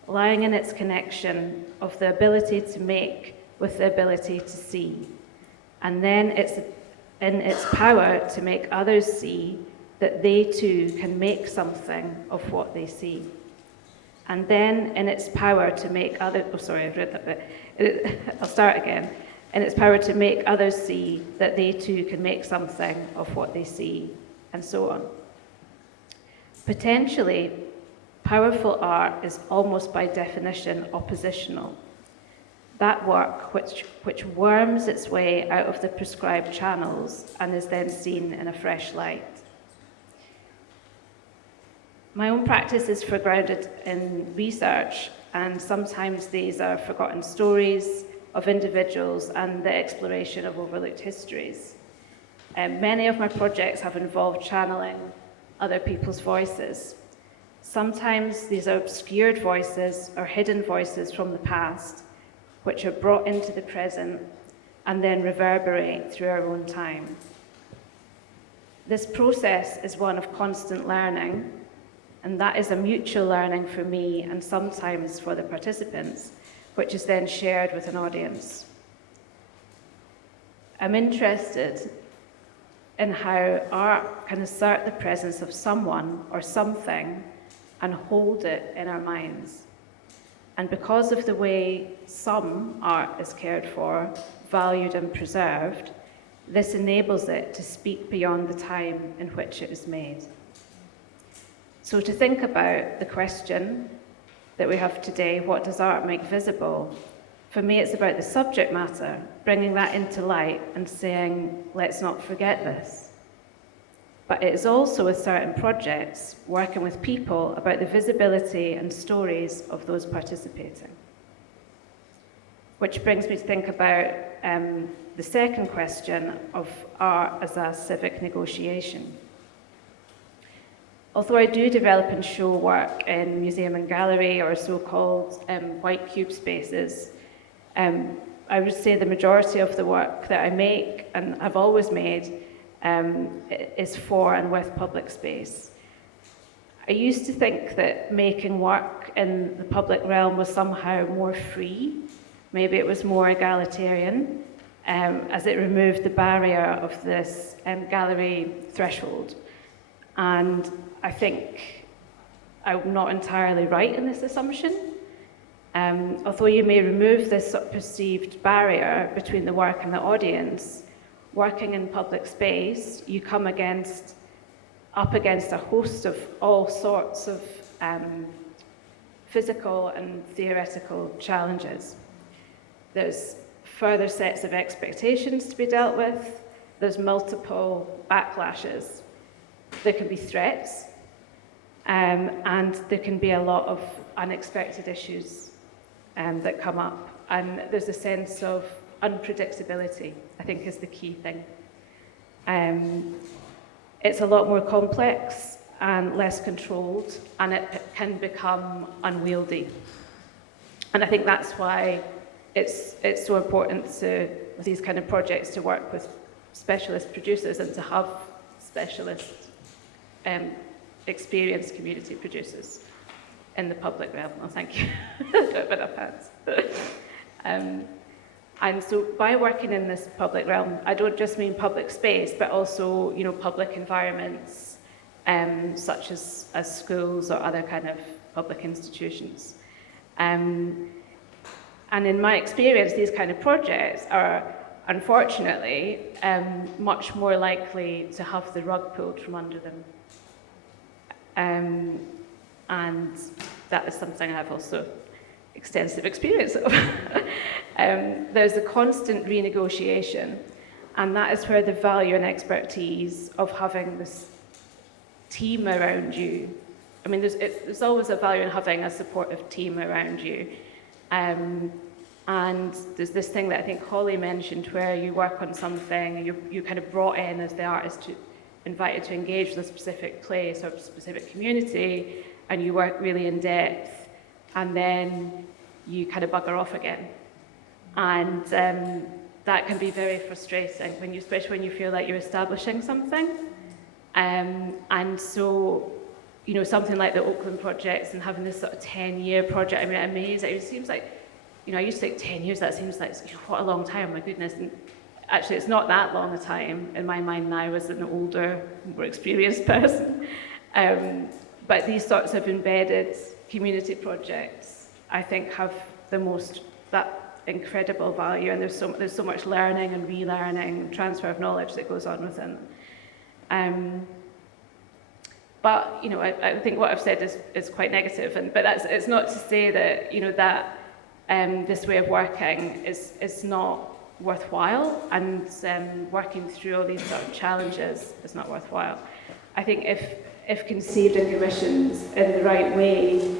lying in its connection of the ability to make with the ability to see. And then it's in its power to make others see that they too can make something of what they see. And then in its power to make others, oh sorry, I've read that bit. I'll start again. In its power to make others see that they too can make something of what they see, and so on. Potentially, powerful art is almost by definition oppositional. That work which worms its way out of the prescribed channels and is then seen in a fresh light. My own practice is foregrounded in research, and sometimes these are forgotten stories of individuals and the exploration of overlooked histories. Many of my projects have involved channeling other people's voices. Sometimes these are obscured voices or hidden voices from the past, which are brought into the present and then reverberate through our own time. This process is one of constant learning, and that is a mutual learning for me and sometimes for the participants, which is then shared with an audience. I'm interested in how art can assert the presence of someone or something and hold it in our minds. And because of the way some art is cared for, valued and preserved, this enables it to speak beyond the time in which it is made. So to think about the question that we have today, what does art make visible? For me, it's about the subject matter, bringing that into light and saying, let's not forget this. But it is also with certain projects, working with people about the visibility and stories of those participating. Which brings me to think about the second question of art as a civic negotiation. Although I do develop and show work in museum and gallery or so-called white cube spaces, I would say the majority of the work that I make and have always made is for and with public space. I used to think that making work in the public realm was somehow more free. Maybe it was more egalitarian, as it removed the barrier of this gallery threshold. And I think I'm not entirely right in this assumption. Although you may remove this sort of perceived barrier between the work and the audience, working in public space, you come up against a host of all sorts of physical and theoretical challenges. There's further sets of expectations to be dealt with. There's multiple backlashes. There can be threats, and there can be a lot of unexpected issues that come up. And there's a sense of unpredictability, I think, is the key thing. It's a lot more complex and less controlled, and it can become unwieldy. And I think that's why it's so important to, with these kind of projects, to work with specialist producers and to have specialist experienced community producers in the public realm. Oh, thank you. Got a bit of hands. And so by working in this public realm, I don't just mean public space, but also, you know, public environments, such as schools or other kind of public institutions. And in my experience, these kind of projects are, unfortunately, much more likely to have the rug pulled from under them. And that is something I've also extensive experience of. There's a constant renegotiation, and that is where the value and expertise of having this team around you, I mean, there's always a value in having a supportive team around you. And there's this thing that I think Holly mentioned, where you work on something, you're kind of brought in as the artist, invited to engage with a specific place or a specific community, and you work really in depth, and then you kind of bugger off again. And that can be very frustrating, especially when you feel like you're establishing something. And so, you know, something like the Oakland projects and having this sort of 10-year project, I mean, amazing. It seems like, you know, I used to think 10 years, that seems like, you know, what a long time, my goodness. And actually, it's not that long a time in my mind now as an older, more experienced person. But these sorts of embedded community projects, I think, have that incredible value, and there's so much learning and relearning and transfer of knowledge that goes on within them. But you know, I think what I've said is quite negative, but it's not to say that, you know, that this way of working is not worthwhile, and working through all these sort of challenges is not worthwhile. I think if conceived and commissioned in the right way,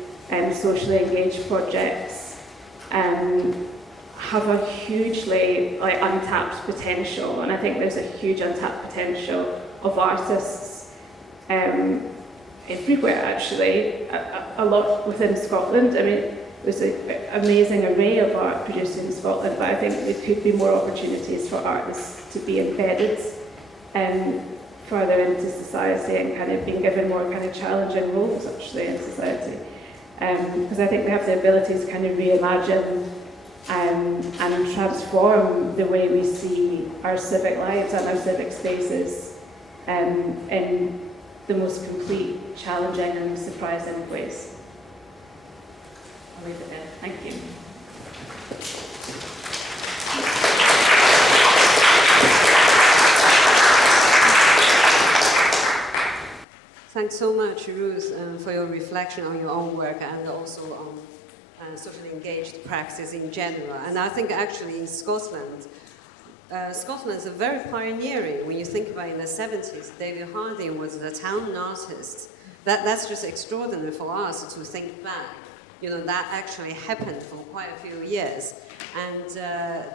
socially engaged projects have a hugely untapped potential, and I think there's a huge untapped potential of artists everywhere, actually, a lot within Scotland. I mean, there's an amazing array of art produced in Scotland, but I think there could be more opportunities for artists to be embedded further into society and kind of being given more kind of challenging roles, actually, in society. Because I think we have the ability to kind of reimagine and transform the way we see our civic lives and our civic spaces in the most complete, challenging and surprising ways. I'll leave it there. Thank you. Thanks so much, Ruth, for your reflection on your own work and also on socially engaged practice in general. And I think actually in Scotland, Scotland is very pioneering. When you think about in the 70s, David Harding was the town artist. That's just extraordinary for us to think back. You know, that actually happened for quite a few years. And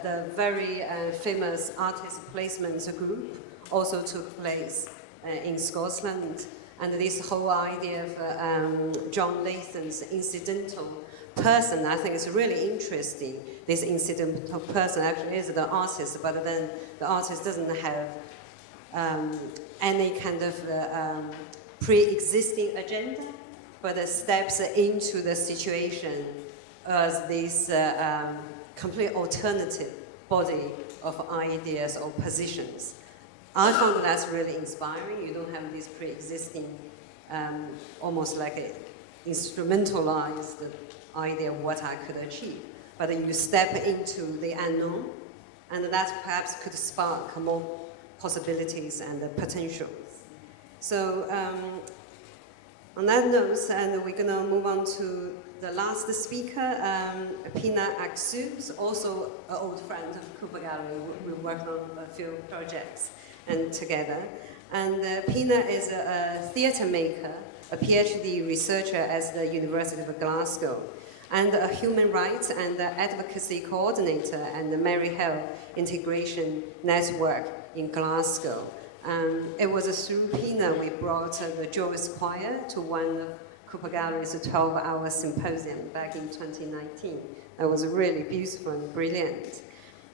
the very famous artist placement group also took place in Scotland. And this whole idea of John Latham's incidental person, I think is really interesting. This incidental person actually is the artist, but then the artist doesn't have any kind of pre-existing agenda, but steps into the situation as this complete alternative body of ideas or positions. I found that's really inspiring. You don't have this pre-existing, almost like an instrumentalized idea of what I could achieve. But then you step into the unknown, and that perhaps could spark more possibilities and potentials. So on that note, and we're going to move on to the last speaker, Pinar Aksu, who's also an old friend of Cooper Gallery. We worked on a few projects and together. And Pinar is a theatre maker, a PhD researcher at the University of Glasgow, and a human rights and advocacy coordinator at the Mary Hill Integration Network in Glasgow. It was through Pinar we brought the Joyce Choir to one of Cooper Gallery's 12-hour symposium back in 2019. That was really beautiful and brilliant.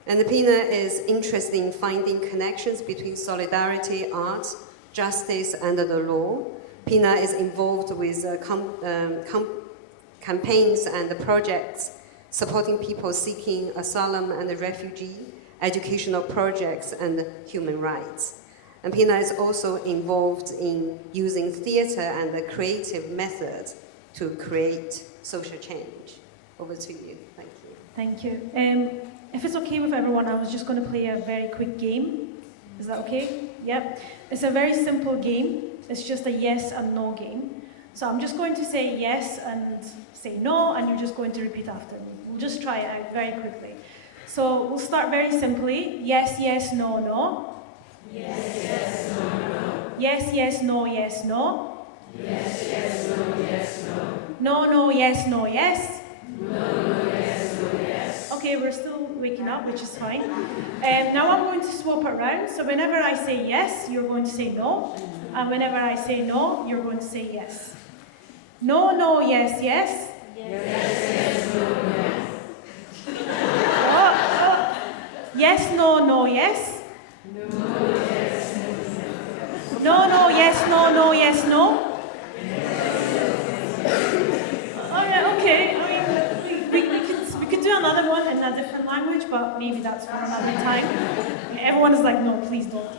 And Pinar is interested in finding connections between solidarity, art, justice, and the law. Pinar is involved with campaigns and projects supporting people seeking asylum and refugee, educational projects, and human rights. And Pinar is also involved in using theatre and the creative methods to create social change. Over to you. Thank you. Thank you. If it's okay with everyone, I was just going to play a very quick game. Is that okay? Yep. It's a very simple game. It's just a yes and no game. So I'm just going to say yes and say no, and you're just going to repeat after me. We'll just try it out very quickly. So we'll start very simply. Yes, yes, no, no. Yes, yes, no, no. Yes, yes, no, yes, no. Yes, yes, no, yes, no. No, no, yes, no, yes. No, no, yes, no, yes. Okay, we're still waking up, which is fine. Now I'm going to swap it around. So whenever I say yes, you're going to say no. And whenever I say no, you're going to say yes. No, no, yes, yes. Yes, yes, no, yes. Yes, no, no, yes. No, yes, no, yes. No, no, yes, no, no, yes, no. Alright, okay. I mean, we could do another one in a different language, but maybe that's for another time. Everyone is like, no, please don't.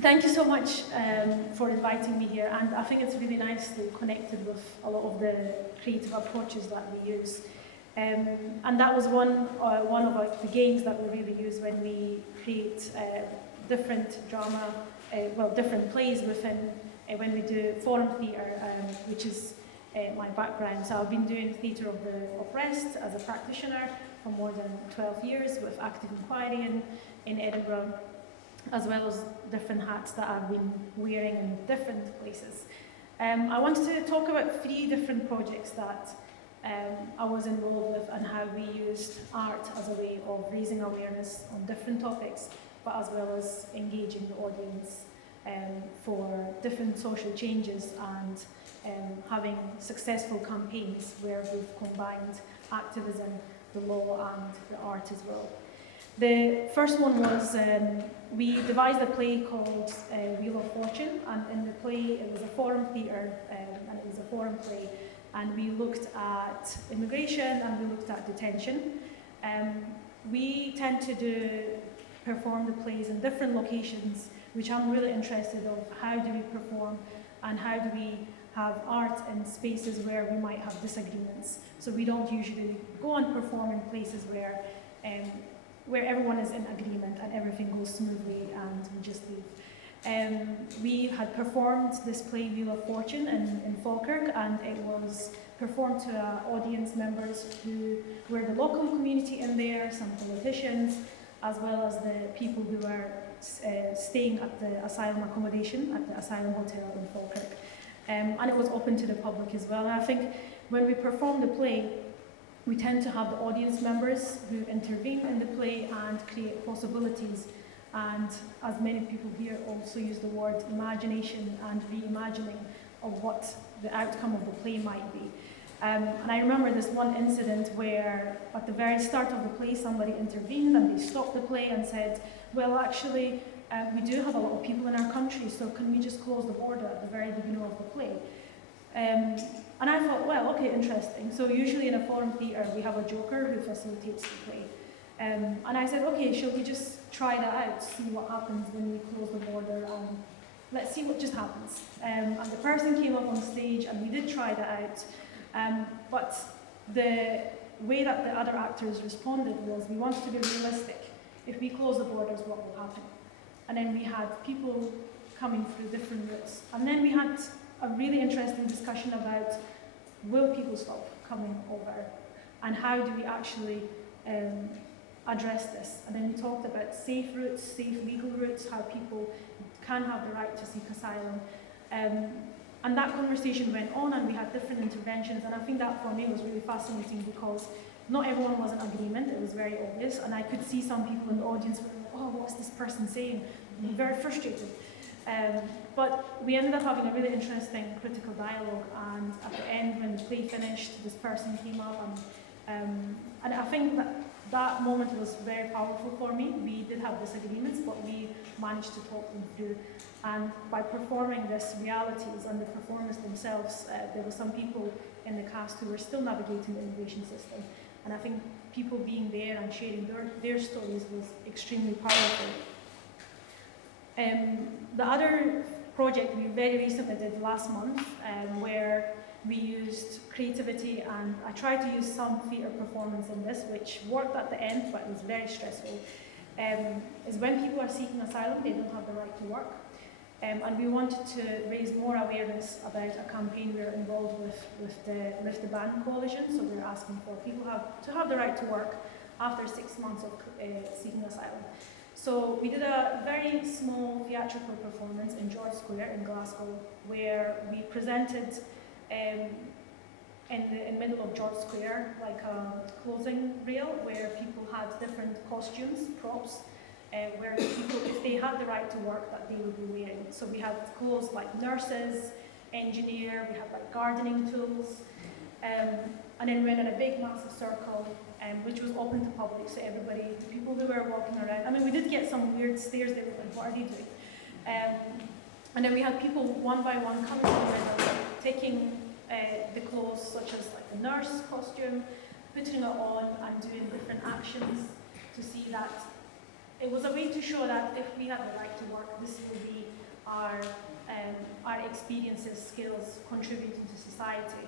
Thank you so much for inviting me here, and I think it's really nicely connected with a lot of the creative approaches that we use. And that was one of the games that we really use when we create different drama, different plays within, when we do forum theatre, which is my background. So I've been doing theatre of rest as a practitioner for more than 12 years with active inquiry in Edinburgh, as well as different hats that I've been wearing in different places. I wanted to talk about 3 different projects that I was involved with and how we used art as a way of raising awareness on different topics, but as well as engaging the audience for different social changes and having successful campaigns where we've combined activism, the law and the art as well. The first one was, we devised a play called Wheel of Fortune, and in the play it was a forum theatre, and it was a forum play, and we looked at immigration and we looked at detention. We tend to perform the plays in different locations, which I'm really interested in. How do we perform and how do we have art in spaces where we might have disagreements. So we don't usually go and perform in places where everyone is in agreement and everything goes smoothly and we just leave. We had performed this play Wheel of Fortune in Falkirk, and it was performed to audience members who were the local community in there, some politicians, as well as the people who were staying at the asylum accommodation at the Asylum Hotel in Falkirk. And it was open to the public as well. And I think when we perform the play, we tend to have the audience members who intervene in the play and create possibilities. And as many people here also use the word imagination and reimagining of what the outcome of the play might be. And I remember this one incident where at the very start of the play somebody intervened and they stopped the play and said, well actually we do have a lot of people in our country, so can we just close the border at the very beginning of the play? And I thought, well, okay, interesting. So usually in a forum theatre we have a joker who facilitates the play. And I said, okay, shall we just try that out, see what happens when we close the border, and let's see what just happens. And the person came up on stage and we did try that out. But the way that the other actors responded was, we wanted to be realistic. If we close the borders, what will happen? And then we had people coming through different routes. And then we had a really interesting discussion about, will people stop coming over? And how do we actually address this? And then we talked about safe routes, safe legal routes, how people can have the right to seek asylum. And that conversation went on and we had different interventions, and I think that for me was really fascinating because not everyone was in agreement, it was very obvious, and I could see some people in the audience were like, oh, what's this person saying? Very frustrated. But we ended up having a really interesting critical dialogue, and at the end when the play finished, this person came up and I think that moment was very powerful for me. We did have disagreements, but we managed to talk them through. And by performing this realities and the performers themselves, there were some people in the cast who were still navigating the immigration system. And I think people being there and sharing their stories was extremely powerful. The other project we very recently did last month, where we used creativity, and I tried to use some theatre performance in this, which worked at the end, but it was very stressful, is when people are seeking asylum, they don't have the right to work. And we wanted to raise more awareness about a campaign we're involved with the Lift the Ban Coalition. So we're asking for people to have the right to work after 6 months of seeking asylum. So we did a very small theatrical performance in George Square in Glasgow, where we presented in the middle of George Square like a closing reel where people had different costumes, props, where people, if they had the right to work, that they would be wearing. So we had clothes like nurses, engineer, we had like gardening tools, and then we went in a big massive circle, which was open to public, so everybody, the people who were walking around, I mean, we did get some weird stares, they were like, what are they doing? And then we had people one by one coming together, taking the clothes, such as like the nurse costume, putting it on and doing different actions to see that it was a way to show that if we had the right to work, this will be our experiences, skills, contributing to society.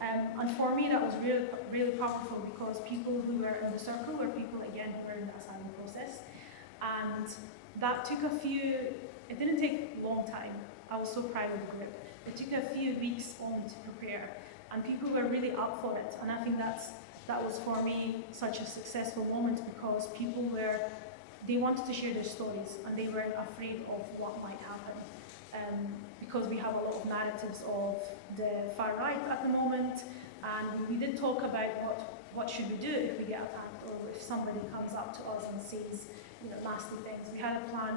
And for me, that was really, really powerful because people who were in the circle were people, again, who were in the asylum process. And that took it didn't take a long time. I was so proud of the group. It took a few weeks only to prepare, and people were really up for it. And I think that was for me such a successful moment because people they wanted to share their stories and they weren't afraid of what might happen. Because we have a lot of narratives of the far right at the moment, and we did talk about what should we do if we get attacked or if somebody comes up to us and says nasty things. We had a plan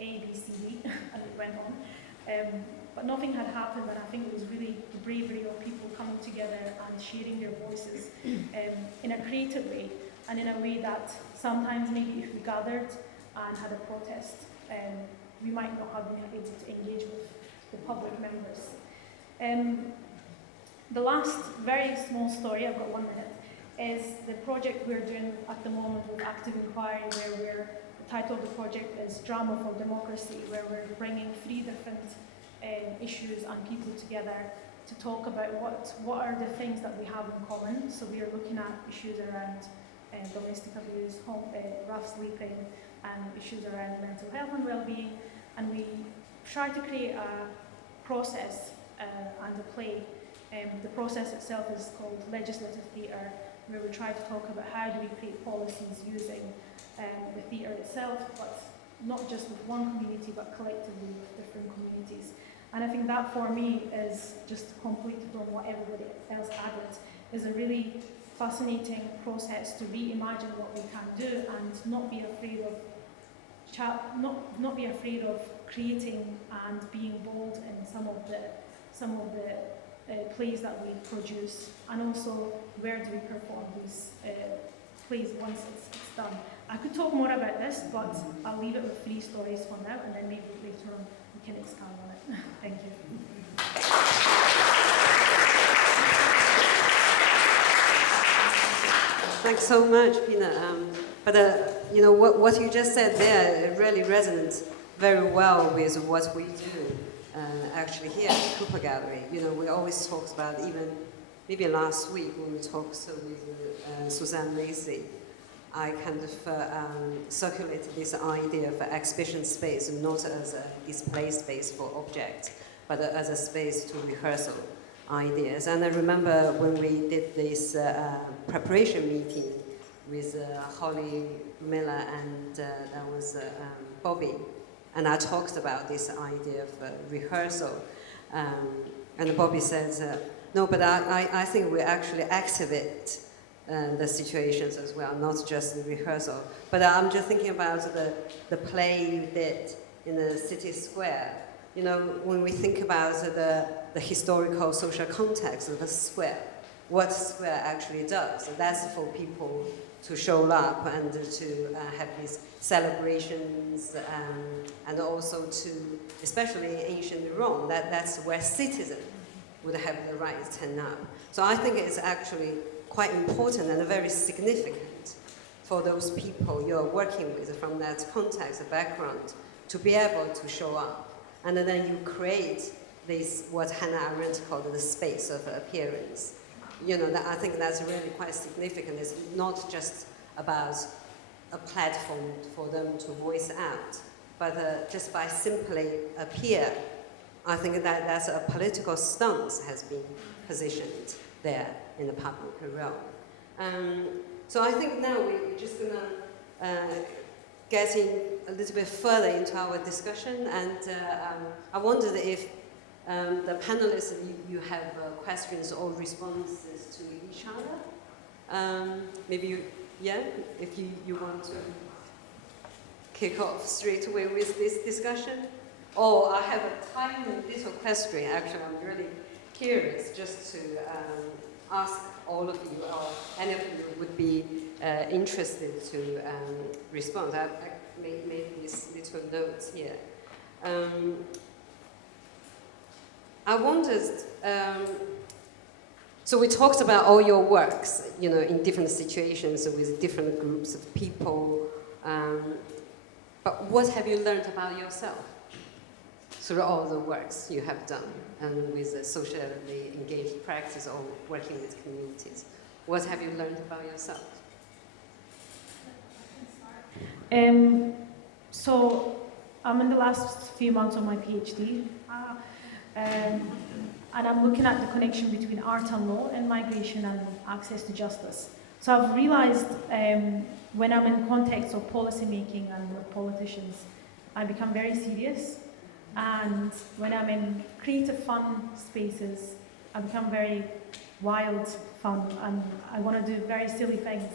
A, B, C, D, and it went on. But nothing had happened, and I think it was really the bravery of people coming together and sharing their voices in a creative way, and in a way that sometimes maybe if we gathered and had a protest, we might not have been able to engage with the public members. The last very small story, I've got 1 minute, is the project we're doing at the moment with Active Inquiry, where the title of the project is Drama for Democracy, where we're bringing 3 different issues and people together to talk about what are the things that we have in common. So we are looking at issues around domestic abuse, rough sleeping, and issues around mental health and well-being. And we try to create a process and a play. The process itself is called legislative theatre, where we try to talk about how do we create policies using the theatre itself, but not just with one community, but collectively with different communities. And I think that for me is just completed on what everybody else added, is a really fascinating process to reimagine what we can do and not be afraid of not be afraid of creating and being bold in some of the plays that we produce, and also where do we perform these plays once it's done. I could talk more about this, but I'll leave it with 3 stories for now, and then maybe later on we can expand on it. Thank you. Thanks so much, Pinar. You know, what you just said there really resonates very well with what we do actually here at Cooper Gallery. You know, we always talk about, even maybe last week when we talked with Suzanne Lacy, I kind of circulated this idea of exhibition space, not as a display space for objects, but as a space to rehearsal ideas. And I remember when we did this preparation meeting with Holly, Rumilla, and that was Bobby, and I talked about this idea of rehearsal. And Bobby says, no, but I think we actually activate the situations as well, not just the rehearsal. But I'm just thinking about the play you did in the city square. You know, when we think about the historical social context of the square, what square actually does, that's for people to show up and to have these celebrations, and also to, especially in ancient Rome, that's where citizens would have the right to turn up. So I think it's actually quite important and very significant for those people you're working with from that context, background, to be able to show up. And then you create this, what Hannah Arendt called the space of appearance. You know, I think that's really quite significant. It's not just about a platform for them to voice out, but just by simply appear, I think that's a political stance has been positioned there in the public realm. So I think now we're just gonna get in a little bit further into our discussion, and I wondered if the panelists, you have questions or responses to each other. Maybe if you want to kick off straight away with this discussion. Oh, I have a tiny little question. Actually, I'm really curious just to ask all of you, or any of you would be interested to respond. I made these little notes here. I wondered, so we talked about all your works, you know, in different situations with different groups of people, but what have you learned about yourself through all the works you have done and with socially engaged practice or working with communities? What have you learned about yourself? So I'm in the last few months of my PhD, and I'm looking at the connection between art and law and migration and access to justice. So I've realized when I'm in context of policy making and with politicians, I become very serious. And when I'm in creative fun spaces, I become very wild fun, and I want to do very silly things.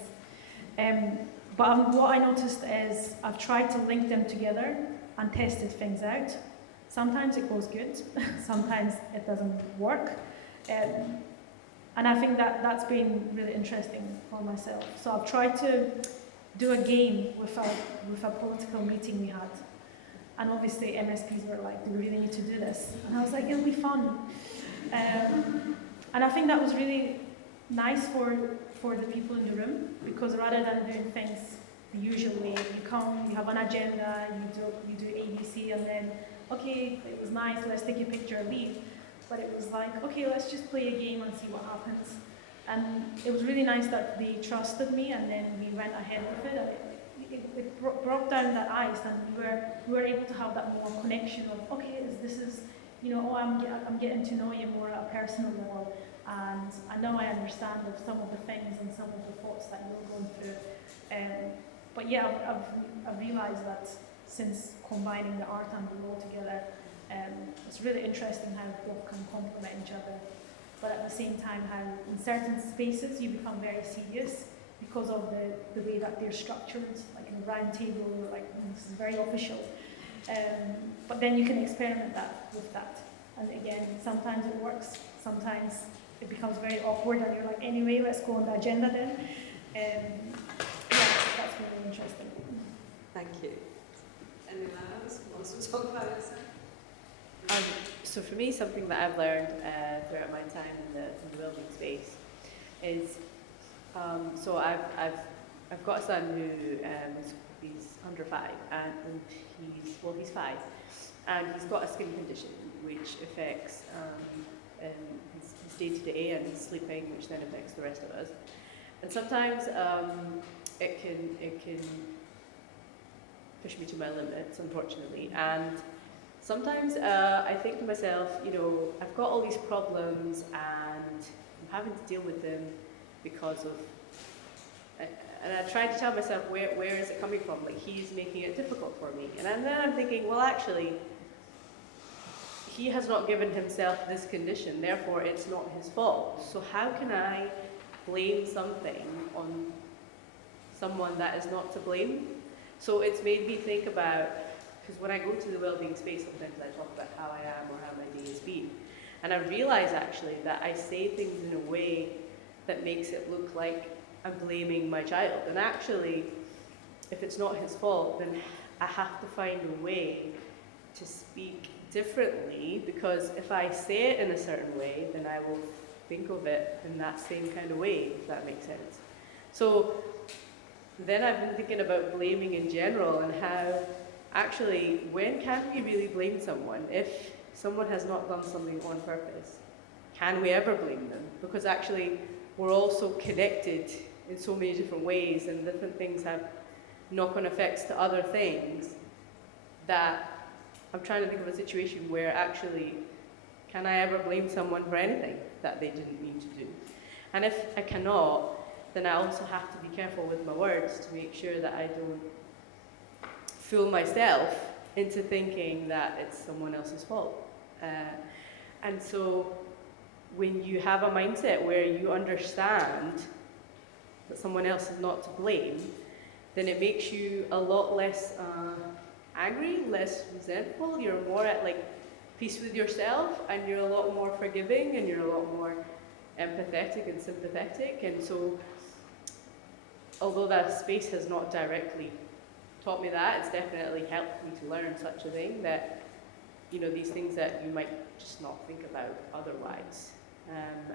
But what I noticed is I've tried to link them together and tested things out. Sometimes it goes good, sometimes it doesn't work. And I think that's been really interesting for myself. So I've tried to do a game with a political meeting we had. And obviously MSPs were like, do we really need to do this? And I was like, it'll be fun. And I think that was really nice for the people in the room, because rather than doing things the usual way, you come, you have an agenda, you do ABC, and then, okay, it was nice, let's take a picture and leave. but it was like, okay, let's just play a game and see what happens. And it was really nice that they trusted me, and then we went ahead with it. It broke down that ice, and we were able to have that more connection of, okay, this is, oh, I'm getting to know you more at a personal level, and I know I understand some of the things and some of the thoughts that you're going through. But yeah, I've realised that since combining the art and the law together, it's really interesting how both can complement each other. But at the same time, how in certain spaces you become very serious because of the way that they're structured, like in a round table, or like this is very official. But then you can experiment with that. And again, sometimes it works, sometimes it becomes very awkward, and you're like, anyway, let's go on the agenda then. Yeah, that's really interesting. Thank you. Anyone else wants to talk about it? So for me, something that I've learned throughout my time in the Wellbeing space is, so I've got a son who he's under 5, and he's 5, and he's got a skin condition which affects his day-to-day and his sleeping, which then affects the rest of us. And sometimes it can push me to my limits, unfortunately. And sometimes I think to myself, I've got all these problems and I'm having to deal with them because of, and I try to tell myself, where is it coming from? Like, he's making it difficult for me. And then I'm thinking, well, actually, he has not given himself this condition, therefore it's not his fault. So how can I blame something on someone that is not to blame? So it's made me think about, because when I go to the Wellbeing space, sometimes I talk about how I am or how my day has been. And I realize actually that I say things in a way that makes it look like I'm blaming my child. And actually, if it's not his fault, then I have to find a way to speak differently, because if I say it in a certain way, then I will think of it in that same kind of way, if that makes sense. So then I've been thinking about blaming in general, and how actually, when can we really blame someone? If someone has not done something on purpose, can we ever blame them? Because actually, we're all so connected in so many different ways, and different things have knock-on effects to other things, that I'm trying to think of a situation where actually, can I ever blame someone for anything that they didn't mean to do? And if I cannot, then I also have to be careful with my words to make sure that I don't fool myself into thinking that it's someone else's fault. And so when you have a mindset where you understand that someone else is not to blame, then it makes you a lot less angry, less resentful. You're more at peace with yourself, and you're a lot more forgiving, and you're a lot more empathetic and sympathetic. And so, although that space has not directly taught me that, it's definitely helped me to learn such a thing, that these things that you might just not think about otherwise.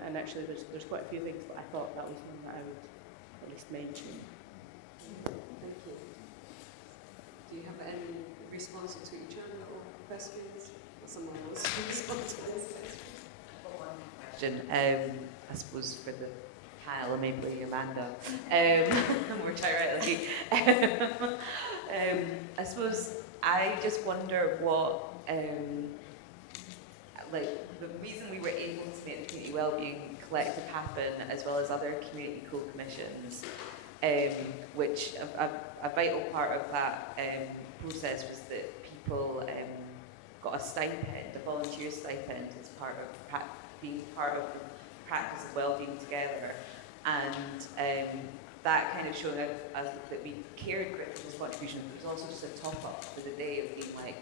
And actually, there's quite a few things, but I thought that was one that I would at least mention. Thank you. Do you have any responses to each other or questions? Or someone else respond to this question? I suppose for the Kyle or maybe Yolanda, more directly. I suppose I just wonder what, the reason we were able to make the Community Wellbeing Collective happen, as well as other community co-commissions, which a vital part of that process was that people got a stipend, a volunteer stipend, as part of being part of the practice of wellbeing together, and that kind of showed that we cared greatly for this contribution. But it was also just a top up for the day of being like,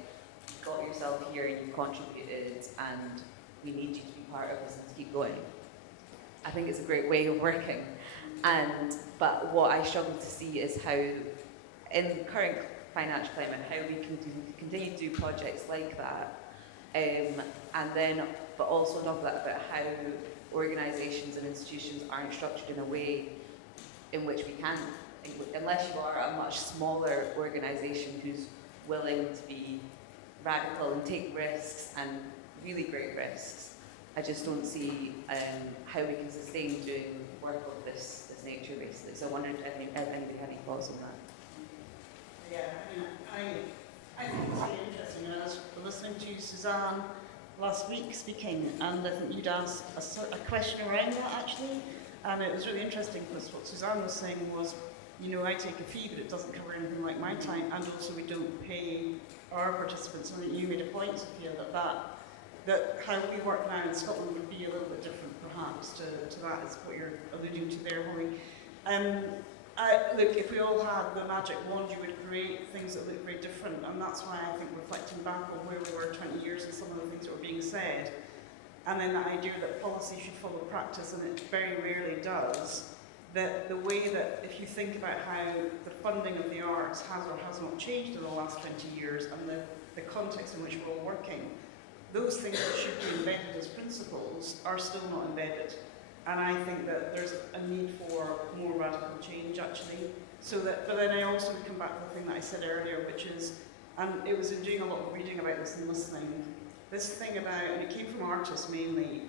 you got yourself here, you contributed, and we need you to be part of this and to keep going. I think it's a great way of working. But what I struggle to see is how, in the current financial climate, how we can continue to do projects like that, but also talk about how organisations and institutions aren't structured in a way in which we can, unless you are a much smaller organisation who's willing to be radical and take risks, and really great risks, I just don't see how we can sustain doing work of this nature, basically. So I wondered if anybody had any thoughts on that. Yeah, I think it's really interesting. I was listening to Suzanne last week speaking, and I think you'd asked a question around that actually, and it was really interesting because what Suzanne was saying was, I take a fee, but it doesn't cover anything like my time, and also we don't pay our participants. I think you made a point, Sophia, that how we work now in Scotland would be a little bit different perhaps to that, is what you're alluding to there, Holly. Look, if we all had the magic wand, you would create things that look very different, and that's why I think reflecting back on where we were 20 years and some of the things that were being said, and then that idea that policy should follow practice, and it very rarely does, that the way that, if you think about how the funding of the arts has or has not changed in the last 20 years, and the context in which we're all working, those things that should be embedded as principles are still not embedded. And I think that there's a need for more radical change, actually. But then I also come back to the thing that I said earlier, which is, and it was in doing a lot of reading about this and listening, this thing about, and it came from artists mainly,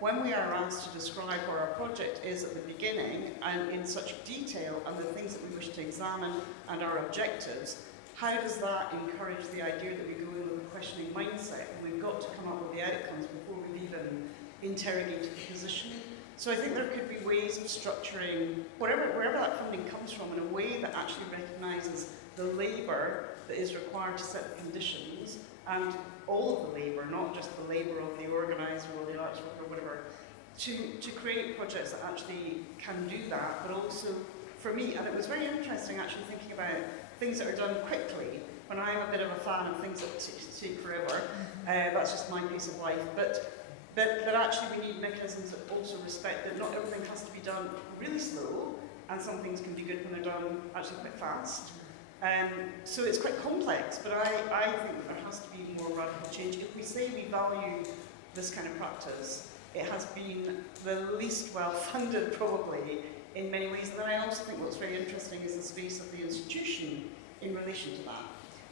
when we are asked to describe what our project is at the beginning, and in such detail, and the things that we wish to examine, and our objectives, how does that encourage the idea that we go in with a questioning mindset, and we've got to come up with the outcomes before we've even interrogated the position? So I think there could be ways of structuring wherever that funding comes from in a way that actually recognises the labour that is required to set the conditions, and all of the labour, not just the labour of the organiser or the arts worker or whatever, to create projects that actually can do that, but also, for me, and it was very interesting actually thinking about things that are done quickly, when I'm a bit of a fan of things that take forever, that's just my piece of life, but actually we need mechanisms that also respect that not everything has to be done really slow, and some things can be good when they're done actually quite fast. So it's quite complex, but I think that there has to be more radical change. If we say we value this kind of practice, it has been the least well funded probably in many ways. And then I also think what's very interesting is the space of the institution in relation to that.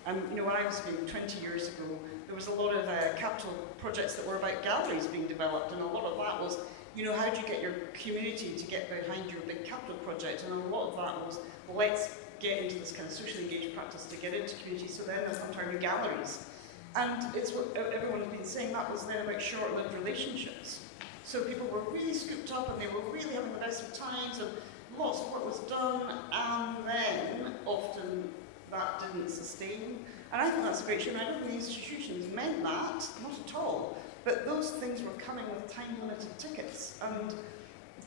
And when I was 20 years ago, there was a lot of capital projects that were about galleries being developed, and a lot of that was, how do you get your community to get behind your big capital project? And a lot of that was, well, let's get into this kind of socially engaged practice to get into communities, so then there's sometimes galleries. And it's what everyone's been saying, that was then about short-lived relationships. So people were really scooped up and they were really having the best of times, and lots of work was done, and then often that didn't sustain. And I think that's a great shame. I don't think the institutions meant that, not at all. But those things were coming with time-limited tickets. And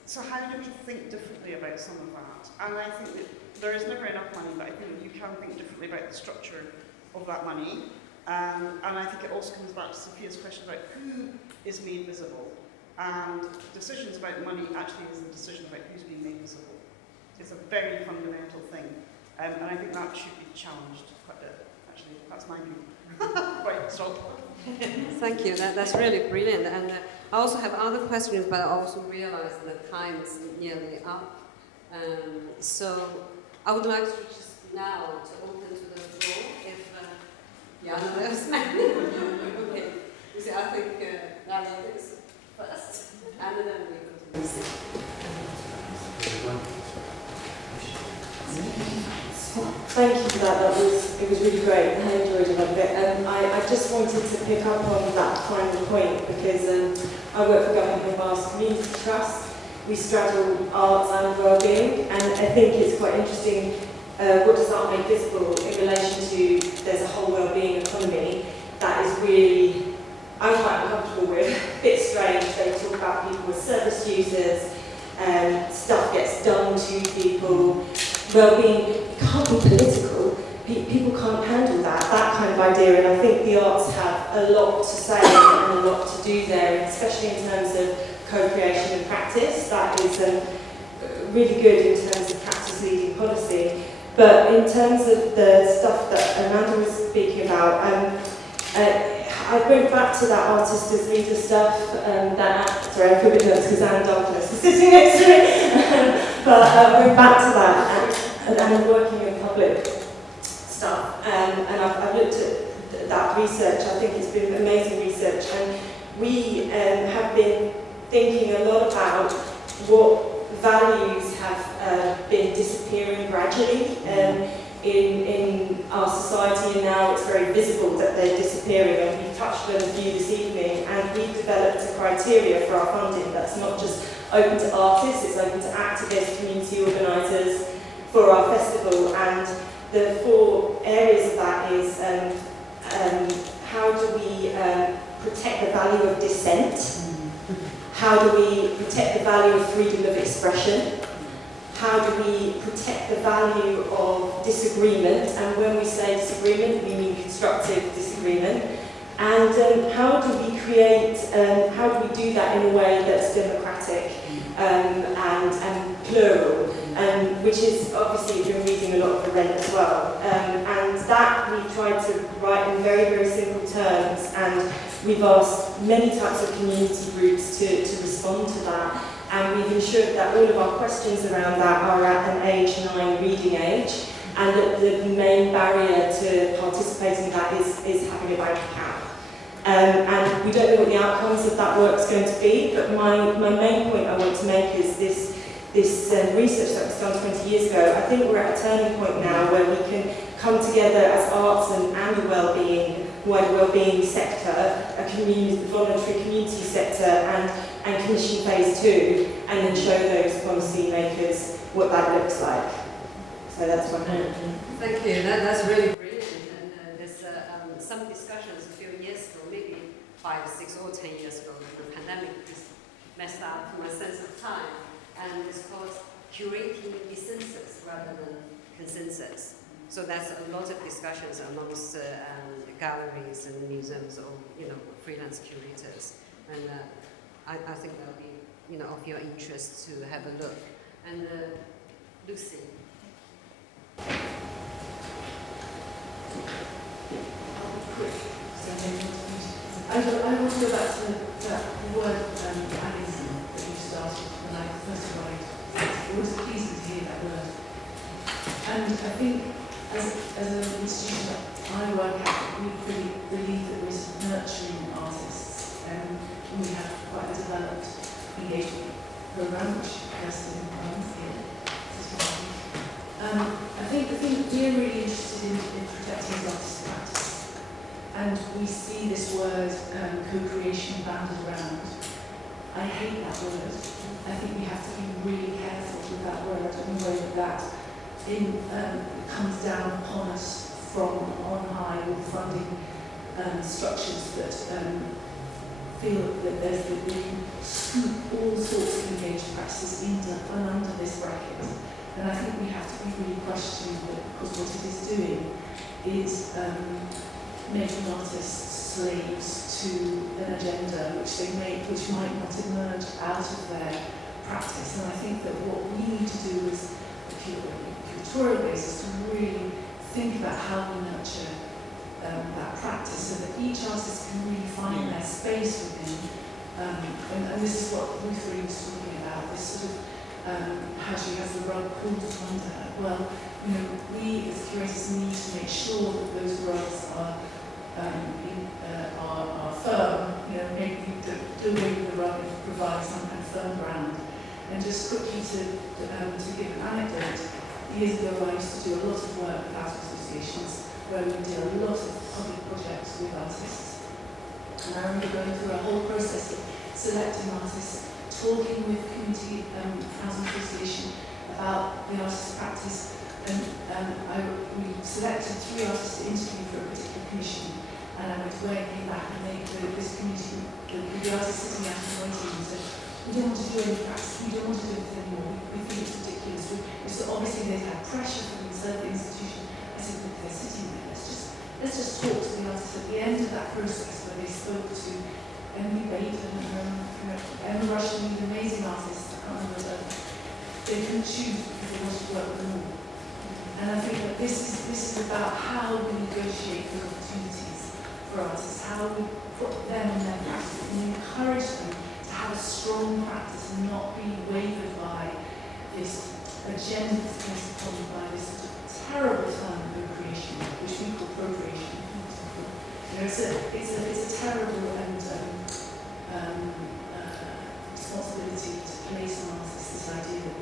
so how do we think differently about some of that? And I think that there is never enough money, but I think that you can think differently about the structure of that money. And I think it also comes back to Sophia's question about who is made visible. And decisions about money actually is a decision about who's being made visible. It's a very fundamental thing. And I think that should be challenged quite a bit, actually. That's my view. Right, stop. Thank you, that's really brilliant. And I also have other questions, but I also realize that time is nearly up. So I would like to just now to open to the floor if there's okay. You see, I think Nadia is first, and then we continue. Thank you for that. It was really great. I enjoyed a lot of it. I just wanted to pick up on that final point because I work for Government Vast Community Trust. We straddle arts and wellbeing, and I think it's quite interesting. What does art make visible in relation to there's a whole wellbeing economy that is really I'm quite uncomfortable with. A bit strange. They talk about people as service users, stuff gets done to people. Well-being can't be political. People can't handle that kind of idea, and I think the arts have a lot to say and a lot to do there, especially in terms of co-creation and practice. That is really good in terms of practice leading policy. But in terms of the stuff that Amanda was speaking about, I went back to that artist as leader stuff. Sorry, I feel a bit nervous because Anne Douglas is sitting next to me. But I went back to that, and I'm working in public stuff, and I've looked at that research. I think it's been amazing research, and we have been thinking a lot about what values have been disappearing gradually in our society, and now it's very visible that they're disappearing, and we've touched on a few this evening, and we've developed a criteria for our funding that's not just open to artists, it's open to activists, community organisers for our festival, and the 4 areas of that is how do we protect the value of dissent, how do we protect the value of freedom of expression, how do we protect the value of disagreement, and when we say disagreement, we mean constructive disagreement, and how do we create, how do we do that in a way that's democratic and plural, which is obviously, you've been reading a lot of the Rent as well, and that we tried to write in very, very simple terms, and we've asked many types of community groups to respond to that. And we've ensured that all of our questions around that are at an age 9 reading age, and that the main barrier to participating in that is having a bank account. And we don't know what the outcomes of that work's going to be, but my main point I want to make is this research that was done 20 years ago. I think we're at a turning point now where we can come together as arts and the wellbeing, wider wellbeing sector, a community, voluntary community sector, and commission phase 2, and then show those policy makers what that looks like. So that's one. Thank you. That's really brilliant. And there's some discussions a few years ago, maybe 5, 6, or 10 years ago, the pandemic just messed up my sense of time. And it's called curating dissensus rather than consensus. So that's a lot of discussions amongst galleries and museums, or freelance curators. And I think that'll be of your interest to have a look. And Lucy. I want to go back to that word animism that you started when I first arrived. It was pleasing to hear that word. And I think as an institution that I work at, we really believe that we're nurturing artists, and we have quite a developed engagement program, which Kirsten runs here. I think the thing that we're really interested in protecting is artist practice. And we see this word co-creation banded around. I hate that word. I think we have to be really careful with that word and the way that comes down upon us from on high with funding structures that feel that there's the we can scoop all sorts of engaged practices into and under this bracket. And I think we have to be really questioning that, because what it is doing is making artists slaves to an agenda which might not emerge out of their practice. And I think that what we need to do is, curatorial basis, to really think about how we nurture that practice, so that each artist can really find their space within. And this is what Ruth was talking about, this sort of how she has the rug pulled from under her. Well, we as curators need to make sure that those rugs are firm. Maybe do away with the rug and provide some kind of firm ground. And just quickly to give an anecdote, years ago I used to do a lot of work with artist associations where we did a lot of public projects with artists. And I remember going through a whole process of selecting artists, talking with community housing association about the artist's practice, and we selected 3 artists to interview for a particular commission, and I went away and came back, and this community, the artist sitting out and waiting, and said, we don't want to do any practice, we don't want to do it anymore, we think it's ridiculous. So obviously they've had pressure from inside the institution. I said, look, they're sitting there, let's just talk to the artists at the end of that process, where they spoke to Emily Baton and Emma Russian, these amazing artists, I can't remember them. They couldn't choose because they wanted to work with them all. And I think that this is about how we negotiate the opportunities for artists, how we put them in their practice and encourage them to have a strong practice and not be wavered by this agenda that's placed upon them by this terrible term of co-creation, which we call procreation. It's a terrible and responsibility to place on artists this idea that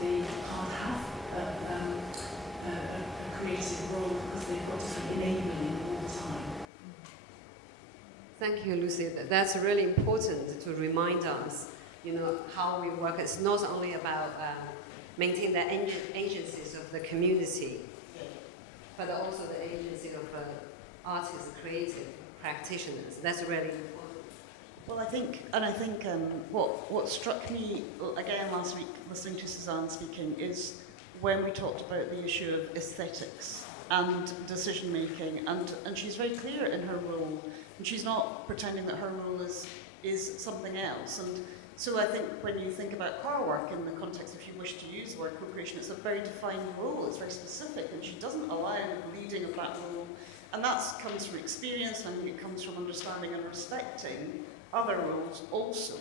they can't have a creative role because they've got to be enabling all the time. Thank you, Lucy. That's really important to remind us, how we work. It's not only about maintaining the agencies of the community, but also the agency of artists, creative practitioners. That's really important. Well, I think what struck me again last week, listening to Suzanne speaking, is when we talked about the issue of aesthetics and decision making, and she's very clear in her role, and she's not pretending that her role is something else. And so I think when you think about PAR work in the context, if you wish to use the word co-creation, it's a very defined role, it's very specific, and she doesn't allow the leading of that role. And that comes from experience, and I think it comes from understanding and respecting other roles also.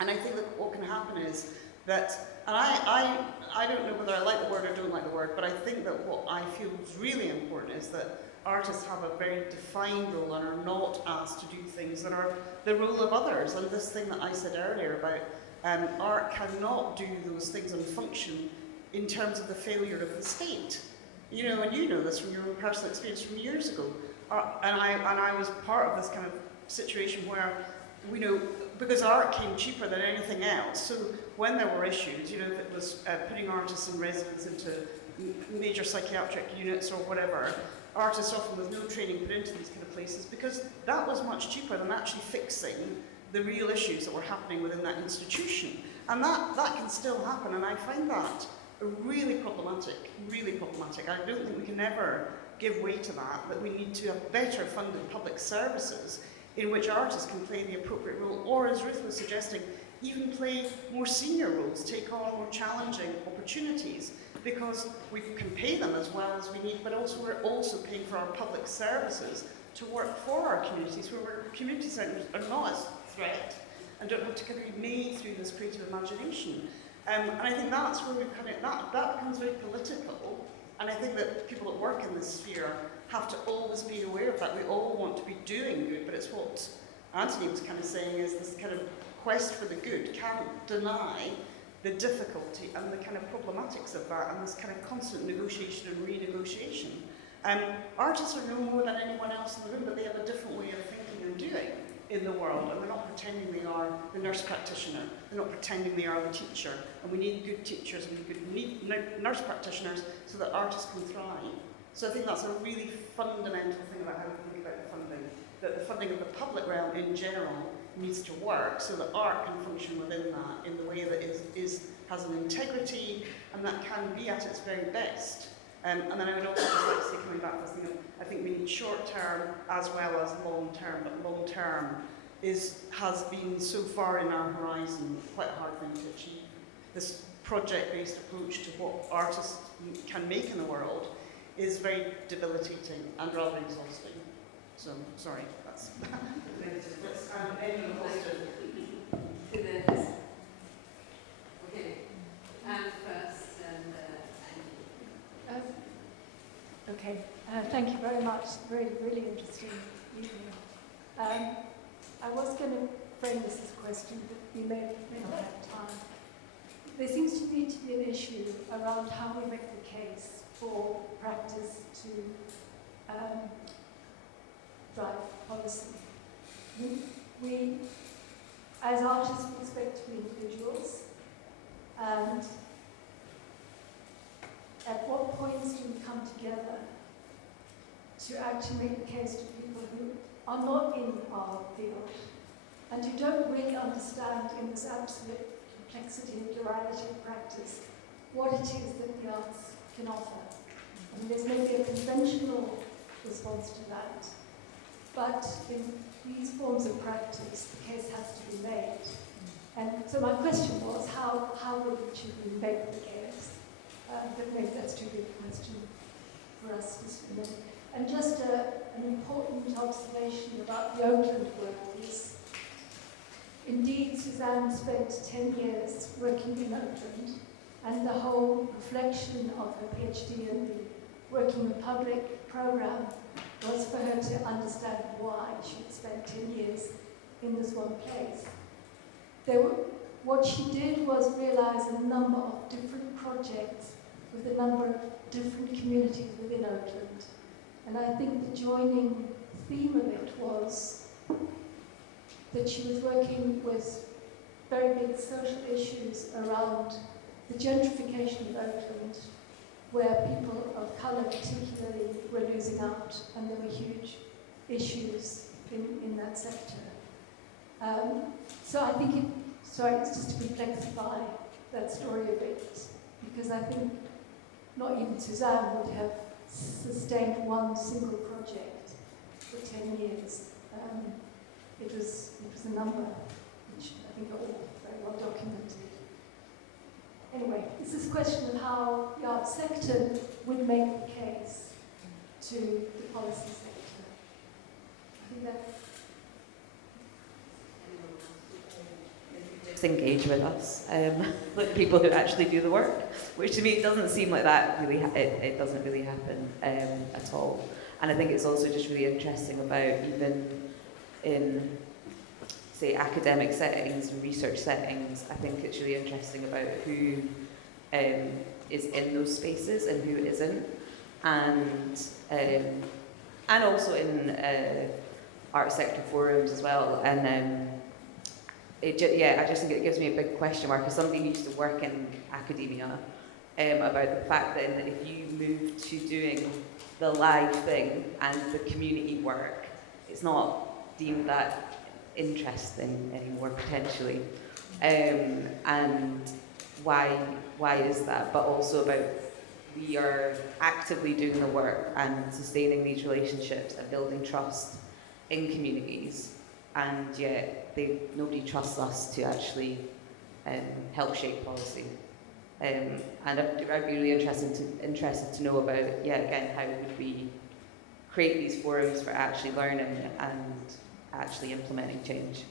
And I think that what can happen is that, and I don't know whether I like the word or don't like the word, but I think that what I feel is really important is that artists have a very defined role and are not asked to do things that are the role of others. And this thing that I said earlier about art cannot do those things and function in terms of the failure of the state. And you know this from your own personal experience from years ago. And I was part of this kind of situation where, because art came cheaper than anything else, so when there were issues, if it was putting artists in residence into major psychiatric units or whatever, artists often with no training put into these kind of places, because that was much cheaper than actually fixing the real issues that were happening within that institution. And that can still happen, and I find that really problematic. I don't think we can ever give way to that we need to have better funded public services in which artists can play the appropriate role, or as Ruth was suggesting, even play more senior roles, take on more challenging opportunities, because we can pay them as well as we need, but also we're also paying for our public services to work for our communities, where our community centres are not a threat and don't have to be made through this creative imagination. And I think that's where we've that becomes very political, and I think that people that work in this sphere have to always be aware of that. We all want to be doing good, but it's what Anthony was kind of saying is this kind of quest for the good can't deny the difficulty and the kind of problematics of that, and this kind of constant negotiation and renegotiation. Artists are no more than anyone else in the room, but they have a different way of thinking and doing in the world, and they're not pretending they are the nurse practitioner, they're not pretending they are the teacher, and we need good teachers, we need nurse practitioners so that artists can thrive. So I think that's a really fundamental thing about how we think about the funding, that the funding of the public realm in general needs to work so that art can function within that in the way that has an integrity and that can be at its very best. And then I would also just like to say, coming back to this thing, I think we need short term as well as long term, but long term has been so far in our horizon quite a hard thing to achieve. This project-based approach to what artists can make in the world is very debilitating and rather exhausting. So, sorry, that's any positive. Okay, and first, Okay, thank you very much. Really interesting evening. I was going to frame this as a question, but we may not have time. There seems to be an issue around how we make the case for practice to drive policy. We, as artists, we expect to be individuals, and at what points do we come together to actually make the case to people who are not in our field and who don't really understand in this absolute complexity and plurality of practice what it is that the arts can offer? I mean, there's maybe a conventional response to that, but in these forms of practice, the case has to be made. And so my question was, how would you make the case? But maybe that's too big a question for us this minute. And just an important observation about the Oakland work is, indeed, Suzanne spent 10 years working in Oakland, and the whole reflection of her PhD and the working the public program was for her to understand why she had spent 10 years in this one place. What she did was realize a number of different projects with a number of different communities within Oakland. And I think the joining theme of it was that she was working with very big social issues around the gentrification of Oakland, where people of colour particularly were losing out, and there were huge issues in that sector. So I think it's just to complexify that story a bit, because I think not even Suzanne would have sustained one single project for 10 years. It was a number, which I think are all very well documented. Anyway, this is a question of how the art sector would make the case to the policy sector. I think that engage with us, like people who actually do the work, which to me it doesn't seem like that really. It doesn't really happen at all. And I think it's also just really interesting about even in, say, academic settings and research settings. I think it's really interesting about who is in those spaces and who isn't, and also in art sector forums as well. And I just think it gives me a big question mark as somebody who used to work in academia about the fact that if you move to doing the live thing and the community work, it's not deemed that interesting anymore potentially. And why is that? But also about we are actively doing the work and sustaining these relationships and building trust in communities, and yet nobody trusts us to actually help shape policy. And I'd be really interested to know about, again, how would we create these forums for actually learning and actually implementing change.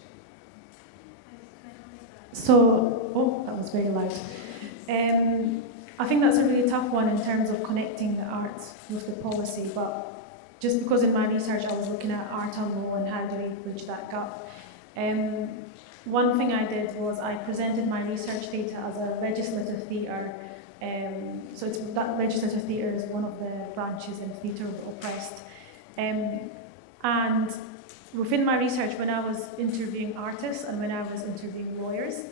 So, that was very loud. I think that's a really tough one in terms of connecting the arts with the policy, but just because in my research I was looking at art and law and how do we bridge that gap. One thing I did was I presented my research data as a legislative theatre. So that legislative theatre is one of the branches in Theatre of the Oppressed. And within my research, when I was interviewing artists and when I was interviewing lawyers,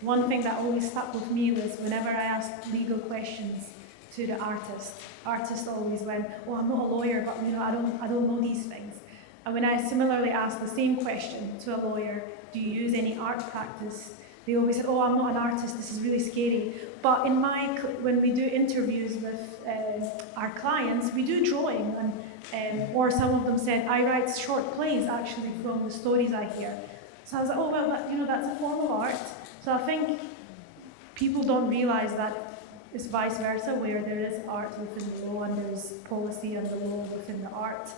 one thing that always stuck with me was whenever I asked legal questions to the artists always went, "Oh, I'm not a lawyer, but I don't know these things." And when I similarly asked the same question to a lawyer, "Do you use any art practice?" they always said, "Oh, I'm not an artist, this is really scary." But when we do interviews with our clients, we do drawing, and or some of them said, "I write short plays actually from the stories I hear." So I was like, "Oh well, that's a form of art." So I think people don't realize that it's vice versa, where there is art within the law and there's policy and the law within the art.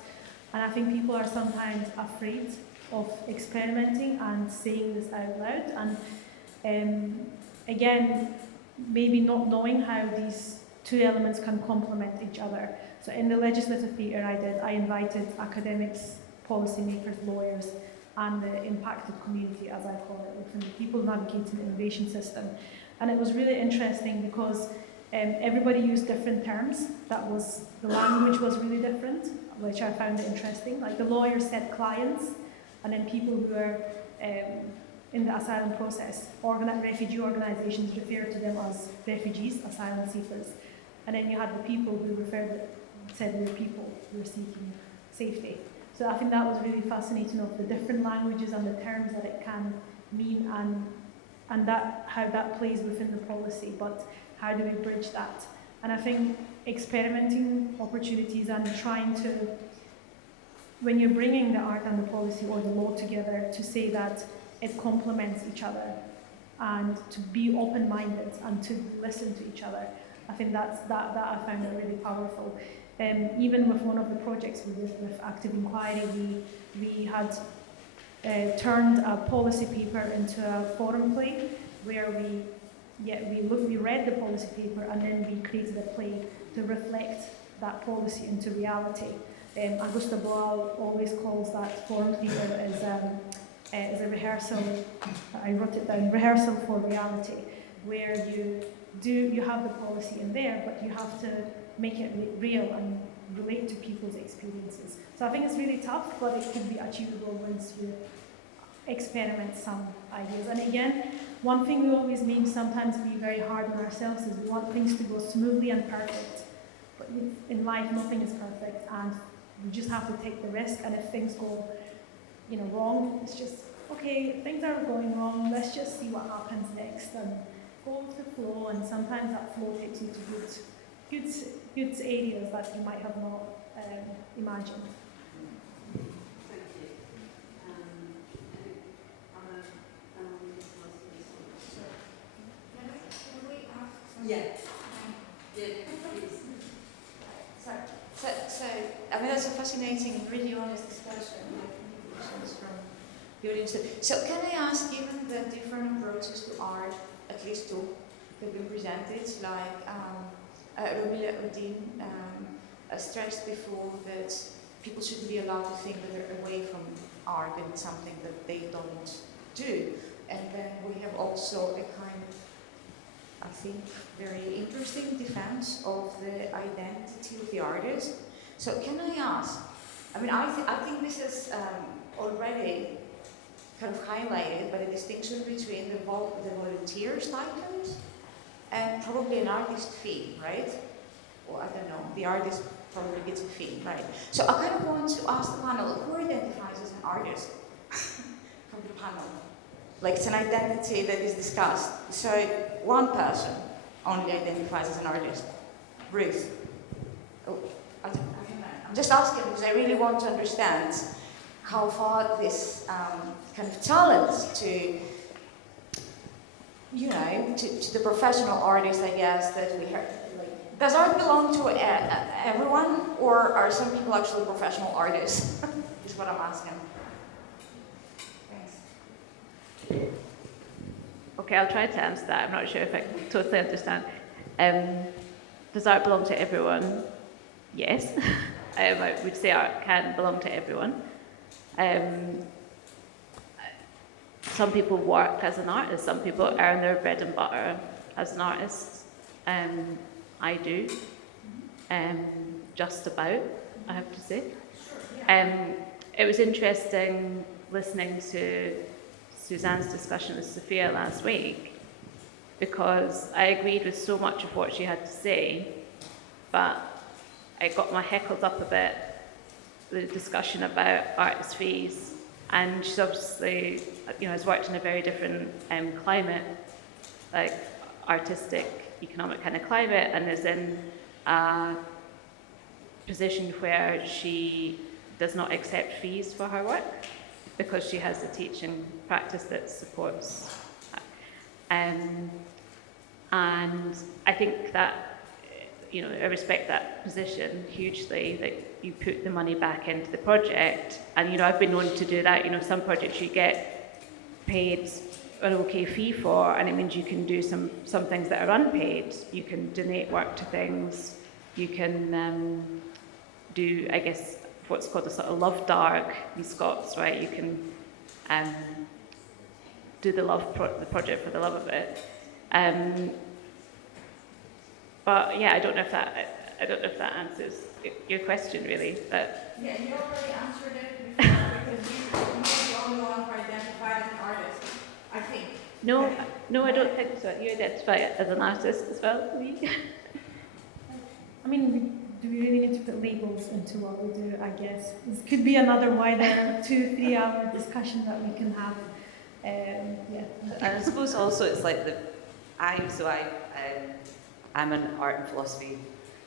And I think people are sometimes afraid of experimenting and saying this out loud. And again, maybe not knowing how these two elements can complement each other. So in the legislative theatre I invited academics, policymakers, lawyers, and the impacted community, as I call it, within the people navigating the innovation system. And it was really interesting because everybody used different terms. The language was really different, which I found interesting. Like the lawyers said clients, and then people who are in the asylum process, refugee organisations refer to them as refugees, asylum seekers. And then you had the people who said they were people who were seeking safety. So I think that was really fascinating of the different languages and the terms that it can mean and how that plays within the policy, but how do we bridge that? And I think experimenting opportunities and trying to, when you're bringing the art and the policy or the law together, to say that it complements each other and to be open-minded and to listen to each other. I think that I found it really powerful. Even with one of the projects we did with Active Inquiry, we had turned a policy paper into a forum play where we read the policy paper and then we created a play to reflect that policy into reality. Augusta Boal always calls that forum theatre as is a rehearsal, I wrote it down, rehearsal for reality, where you have the policy in there, but you have to make it real and relate to people's experiences. So I think it's really tough, but it can be achievable once you experiment some ideas. And again, one thing we always mean, sometimes be very hard on ourselves, is we want things to go smoothly and perfect. But in life, nothing is perfect, and you just have to take the risk. And if things go, wrong, it's just, okay, things are going wrong, let's just see what happens next, and go with the flow. And sometimes that flow takes you to good areas that you might have not imagined. So, I mean, that's a fascinating, really honest discussion with questions from the audience. So, can I ask, given the different approaches to art, at least two, that have been presented, like Rumilla, Uddin stressed before that people shouldn't be allowed to think that they're away from art and it's something that they don't do. And then we have also a kind of, I think, very interesting defense of the identity of the artist. So can I ask, I mean, I think this is already kind of highlighted by the distinction between the volunteer stipend and probably an artist fee, right? Or I don't know, the artist probably gets a fee, right? So I kind of want to ask the panel, who identifies as an artist from the panel? Like, it's an identity that is discussed. So one person only identifies as an artist. Ruth. Oh, I don't know. I'm just asking because I really want to understand how far this kind of talent to, to the professional artists, I guess, that we heard. Like, does art belong to everyone, or are some people actually professional artists? Is what I'm asking. Okay, I'll try to answer that. I'm not sure if I totally understand. Does art belong to everyone? Yes. I would say art can belong to everyone. Some people work as an artist. Some people earn their bread and butter as an artist. I do. Just about, I have to say. It was interesting listening to Suzanne's discussion with Sophia last week, because I agreed with so much of what she had to say, but I got my heckles up a bit, the discussion about artist fees, and she's obviously, has worked in a very different climate, like artistic, economic kind of climate, and is in a position where she does not accept fees for her work, because she has a teaching practice that supports that. And I think that, I respect that position hugely, that you put the money back into the project. And, I've been known to do that. Some projects you get paid an okay fee for, and it means you can do some things that are unpaid. You can donate work to things. You can do, I guess, what's called a sort of love dark in Scots, right? You can do the project for the love of it. But yeah, I don't know if that answers your question really. But yeah, you already answered it before because you're the only one who identified as an artist, I think. No, I don't think so. You identify as an artist as well, me. I mean, do we really need to put labels into what we do, I guess? This could be another wider 2-3 hour discussion that we can have. Yeah. And I suppose also it's like I'm an art and philosophy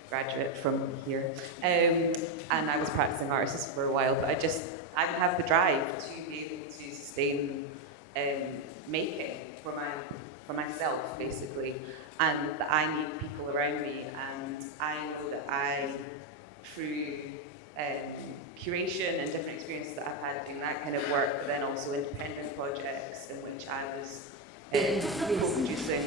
graduate from here, and I was practicing art for a while, but I don't have the drive to be able to sustain making for myself, basically. And that I need people around me, and I know that through curation and different experiences that I've had doing that kind of work, but then also independent projects in which I was co-producing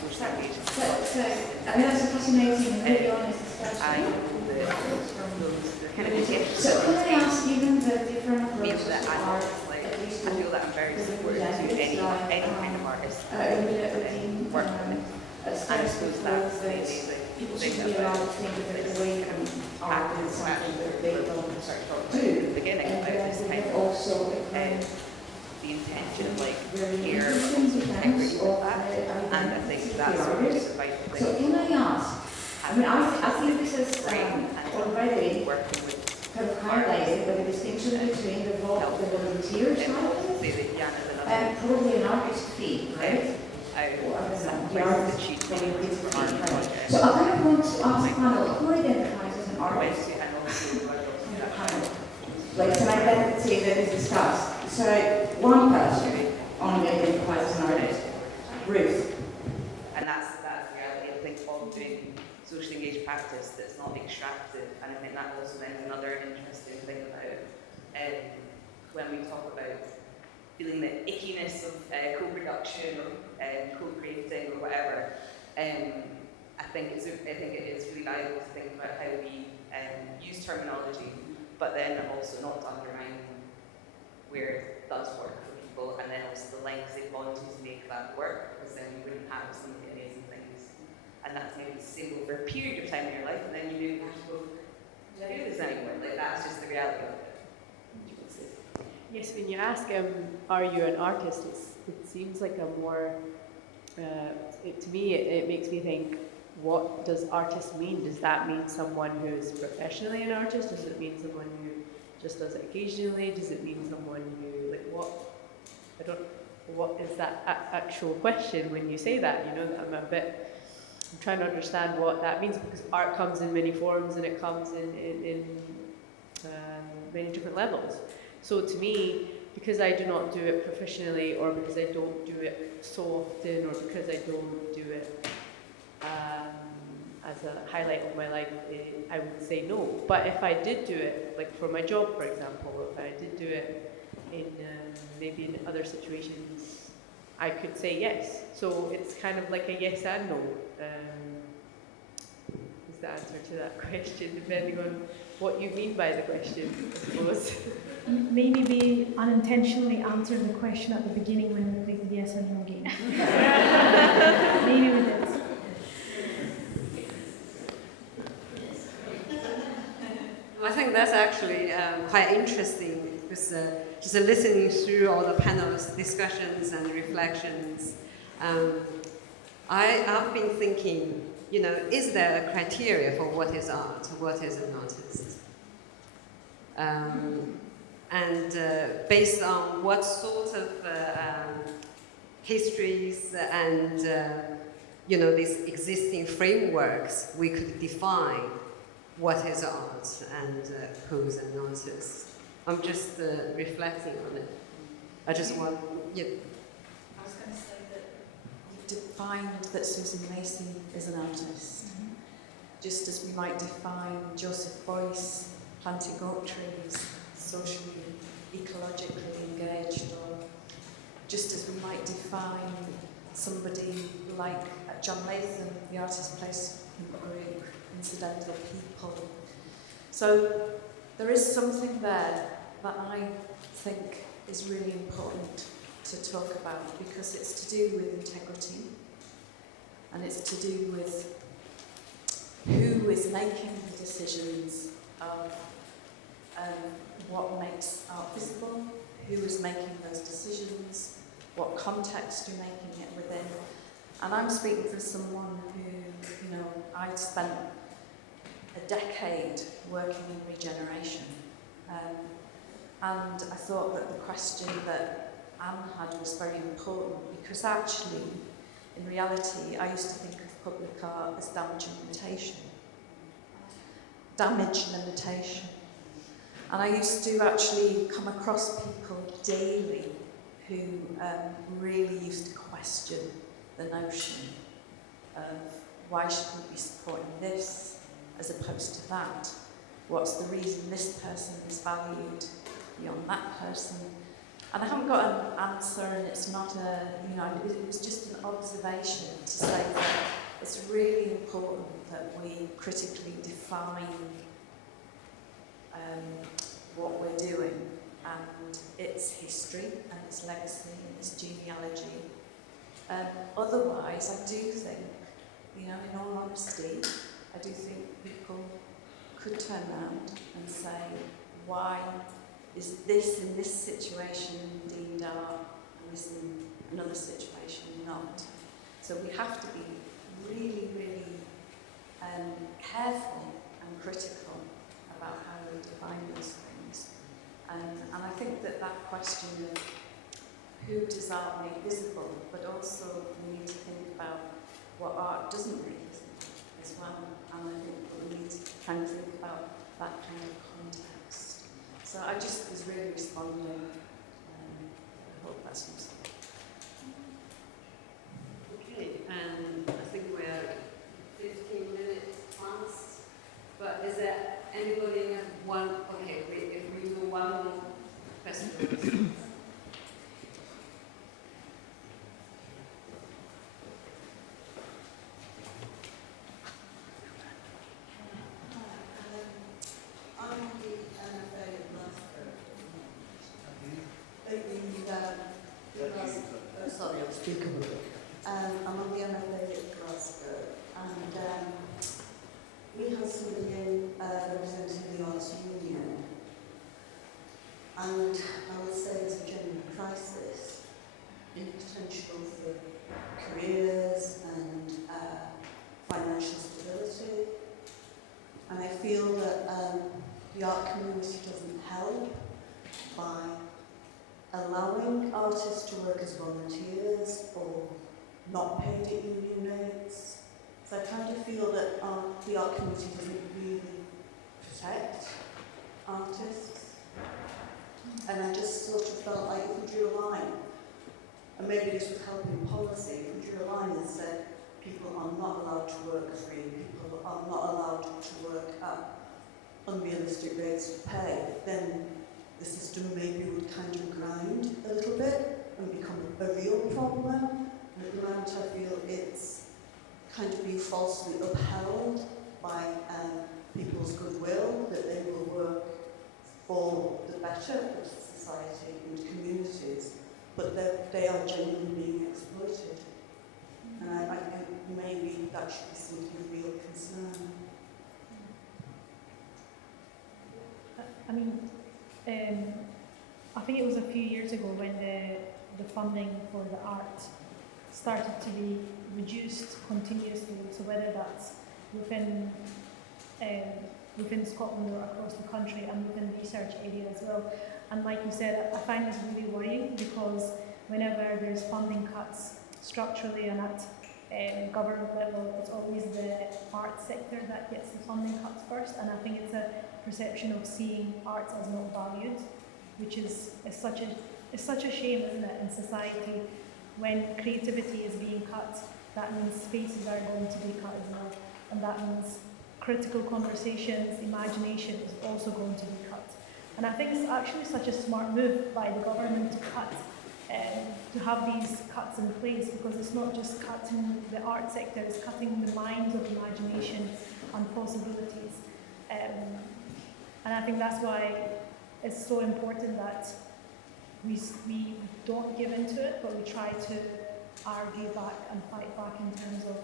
social engagement. So, I mean, that's a fascinating, really honest discussion. I know the kind of So can I ask, given the different approaches that to I art, like feel that I'm very supportive to any kind of artist that work with it. And I suppose that's the amazing thing about this kind of practice where we start talking about at the beginning about this kind of the intention of like care integrity with that, and I think that's sort of just a vital thing. So can I ask? I mean, I think this is already working with kind of highlighted by the distinction between the volunteer side and probably an artist fee, right? the artist sheet for our project. So I kind of want to ask the panel, who identifies as an artist? Like it's an identity that is discussed. So one person only identifies as an artist, Ruth. And that's the reality, I think, of doing socially engaged practice that's not extractive. And I think that also then is another interesting thing about when we talk about feeling the ickiness of co-production or co-creating or whatever. I think it is really valuable to think about how we use terminology, but then also not to undermine where it does work for people, and then also the lengths they've gone to make that work, because then you wouldn't have some of the amazing things. And that's maybe stable for a period of time in your life, and then you have to go, do I do this anymore? Like, that's just the reality of it. Yes, when you ask, are you an artist, it seems like a more, to me, it makes me think, what does artist mean? Does that mean someone who is professionally an artist? Does it mean someone who just does it occasionally? Does it mean someone who, like, what is that actual question when you say that? You know, I'm trying to understand what that means, because art comes in many forms and it comes in many different levels. So to me, because I do not do it professionally, or because I don't do it so often, or because I don't do it as a highlight of my life, I would say no. But if I did do it, like for my job, for example, if I did do it in maybe in other situations, I could say yes. So it's kind of like a yes and no. Is the answer to that question, depending on what you mean by the question, I suppose. Maybe we unintentionally answered the question at the beginning when we played the yes and no game. Maybe we did. I think that's actually quite interesting, because just listening through all the panels, discussions and reflections, I've been thinking, you know, is there a criteria for what is art, what is an artist? And based on what sort of histories and, you know, these existing frameworks, we could define what is art and who's an artist. I'm just reflecting on it. I just want, you know. I was going to say that you defined that Suzanne Lacy is an artist, just as we might define Joseph Beuys planting oak trees, socially, ecologically engaged, or just as we might define somebody like John Latham, the artist place group, incidental people. So there is something there that I think is really important to talk about, because it's to do with integrity, and it's to do with who is making the decisions of what makes art visible, who is making those decisions, what context you're making it within. And I'm speaking for someone who, you know, I spent a decade working in regeneration. And I thought that the question that Anne had was very important, because actually, in reality, I used to think of public art as damage and limitation. Damage and limitation. And I used to actually come across people daily who really used to question the notion of why should we be supporting this as opposed to that? What's the reason this person is valued beyond that person? And I haven't got an answer, and it's not a, you know, it was just an observation to say that it's really important that we critically define what we're doing, and its history and its legacy and its genealogy. Otherwise, I do think, in all honesty, I do think people could turn around and say, why is this in this situation deemed art and this in another situation not? So we have to be really, really careful and critical about how we define those things. And I think that question of who does art make visible, but also we need to think about what art doesn't make visible as well. And I think that we need to kind of think about that kind of context. So I just was really responding. I hope that's useful. Okay, and I think we're 15 minutes past, but is there anybody one? Okay, if we do one more question. I'm on the MFA at Glasgow, and we have somebody in representing the Arts Union, and I would say it's a genuine crisis in potential for careers and financial stability, and I feel that the art community doesn't help by allowing artists to work as volunteers or not paid at union rates. So I kind of feel that the art community doesn't really protect artists. And I just sort of felt like if we drew a line, and maybe this would help in policy, if we drew a line and said people are not allowed to work free, people are not allowed to work at unrealistic rates of pay, then the system maybe would kind of grind a little bit and become a real problem. And at the moment I feel it's kind of being falsely upheld by people's goodwill, that they will work for the better of society and communities, but they are genuinely being exploited. And I think maybe that should be something of real concern. I mean, I think it was a few years ago when the funding for the art started to be reduced continuously. So whether that's within Scotland or across the country and within the research area as well. And like you said, I find this really worrying because whenever there's funding cuts structurally and at government level, it's always the art sector that gets the funding cuts first. And I think it's a perception of seeing arts as not valued, which is such a shame, isn't it, in society. When creativity is being cut, that means spaces are going to be cut as well, and that means critical conversations, imagination is also going to be cut. And I think it's actually such a smart move by the government to cut, to have these cuts in place, because it's not just cutting the art sector, it's cutting the minds of imagination and possibilities. And I think that's why it's so important that we don't give into it, but we try to argue back and fight back in terms of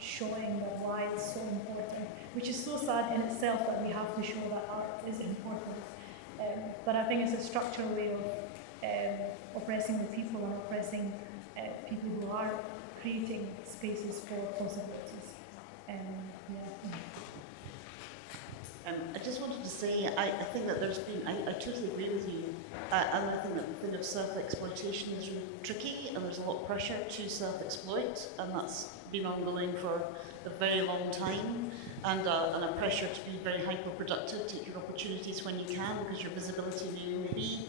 showing that why it's so important, which is so sad in itself that we have to show that art is important. But I think it's a structural way of oppressing the people and oppressing people who are creating spaces for possibilities. I just wanted to say, I think that there's been, I totally agree with you, and I think that the thing of self-exploitation is really tricky, and there's a lot of pressure to self-exploit, and that's been ongoing for a very long time, and a pressure to be very hyper-productive, take your opportunities when you can, because your visibility may be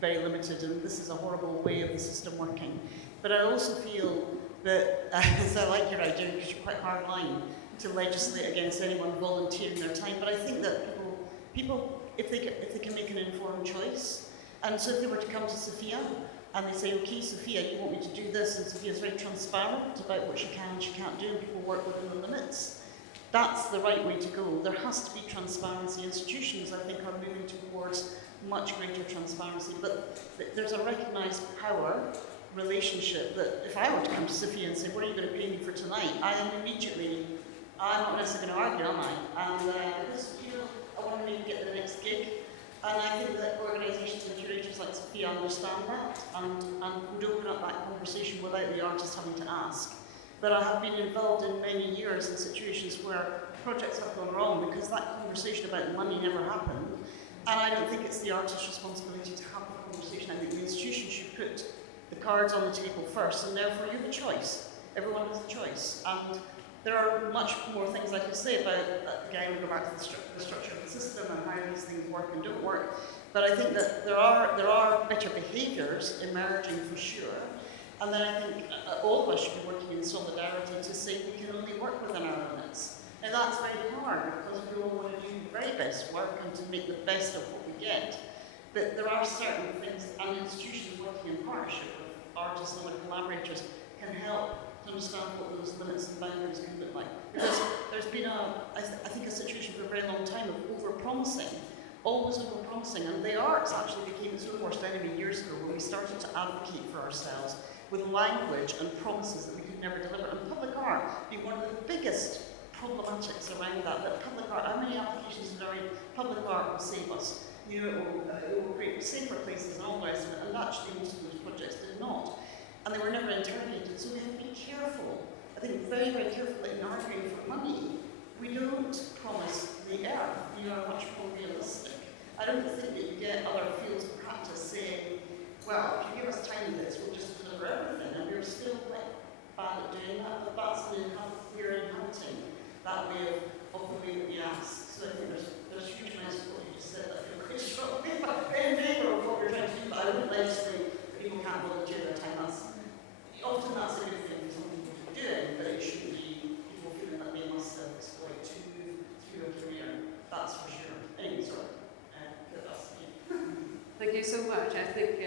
very limited, and this is a horrible way of the system working. But I also feel that, as I like your idea, because you're quite hard line, to legislate against anyone volunteering their time, but I think that people, if they can make an informed choice, and so if they were to come to Sophia and they say, okay, Sophia, you want me to do this, and Sophia's very transparent about what she can and she can't do, and people work within the limits, that's the right way to go. There has to be transparency. Institutions, I think, are moving towards much greater transparency, but there's a recognised power relationship that if I were to come to Sophia and say, what are you going to pay me for tonight? I'm not necessarily going to argue, am I? And I want to maybe get the next gig. And I think that organisations and curators like Sophia understand that and would open up that conversation without the artist having to ask. But I have been involved in many years in situations where projects have gone wrong because that conversation about money never happened. And I don't think it's the artist's responsibility to have the conversation. I think the institution should put the cards on the table first, and therefore you have a choice. Everyone has a choice. And there are much more things I could say about, again, we go back to the structure of the system and how these things work and don't work. But I think that there are better behaviours emerging for sure. And then I think all of us should be working in solidarity to say we can only work within our limits. And that's very hard because we all want to do the very best work and to make the best of what we get. But there are certain things, and institutions working in partnership with artists and other collaborators can help to understand what those limits and boundaries can look like. Because there's been I think a situation for a very long time of over-promising, always over-promising, and the arts actually became its own worst enemy years ago when we started to advocate for ourselves with language and promises that we could never deliver. And public art being one of the biggest problematics around that public art, how many applications are there in public art will save us? You know, it will create safer places and all the rest of it, and actually most of those projects did not. And they were never interrogated, so we have to be careful. I think very, very careful that in arguing for money, we don't promise the earth. We are much more realistic. I don't think that you get other fields of practice saying, well, if you give us tiny bits, we'll just deliver everything, and we're still quite bad at doing that, but that's we're inhabiting that way of the way that we ask. So I think there's huge amounts of what you just said that I feel quite strongly about in favour of what we're trying to do, but I wouldn't legislate that people can't volunteer their time. Often that's a good thing for some people to be doing, but it shouldn't be people feeling that they must exploit to move through a career. That's for sure. Anyway, sorry. That's, yeah. Thank you so much. I think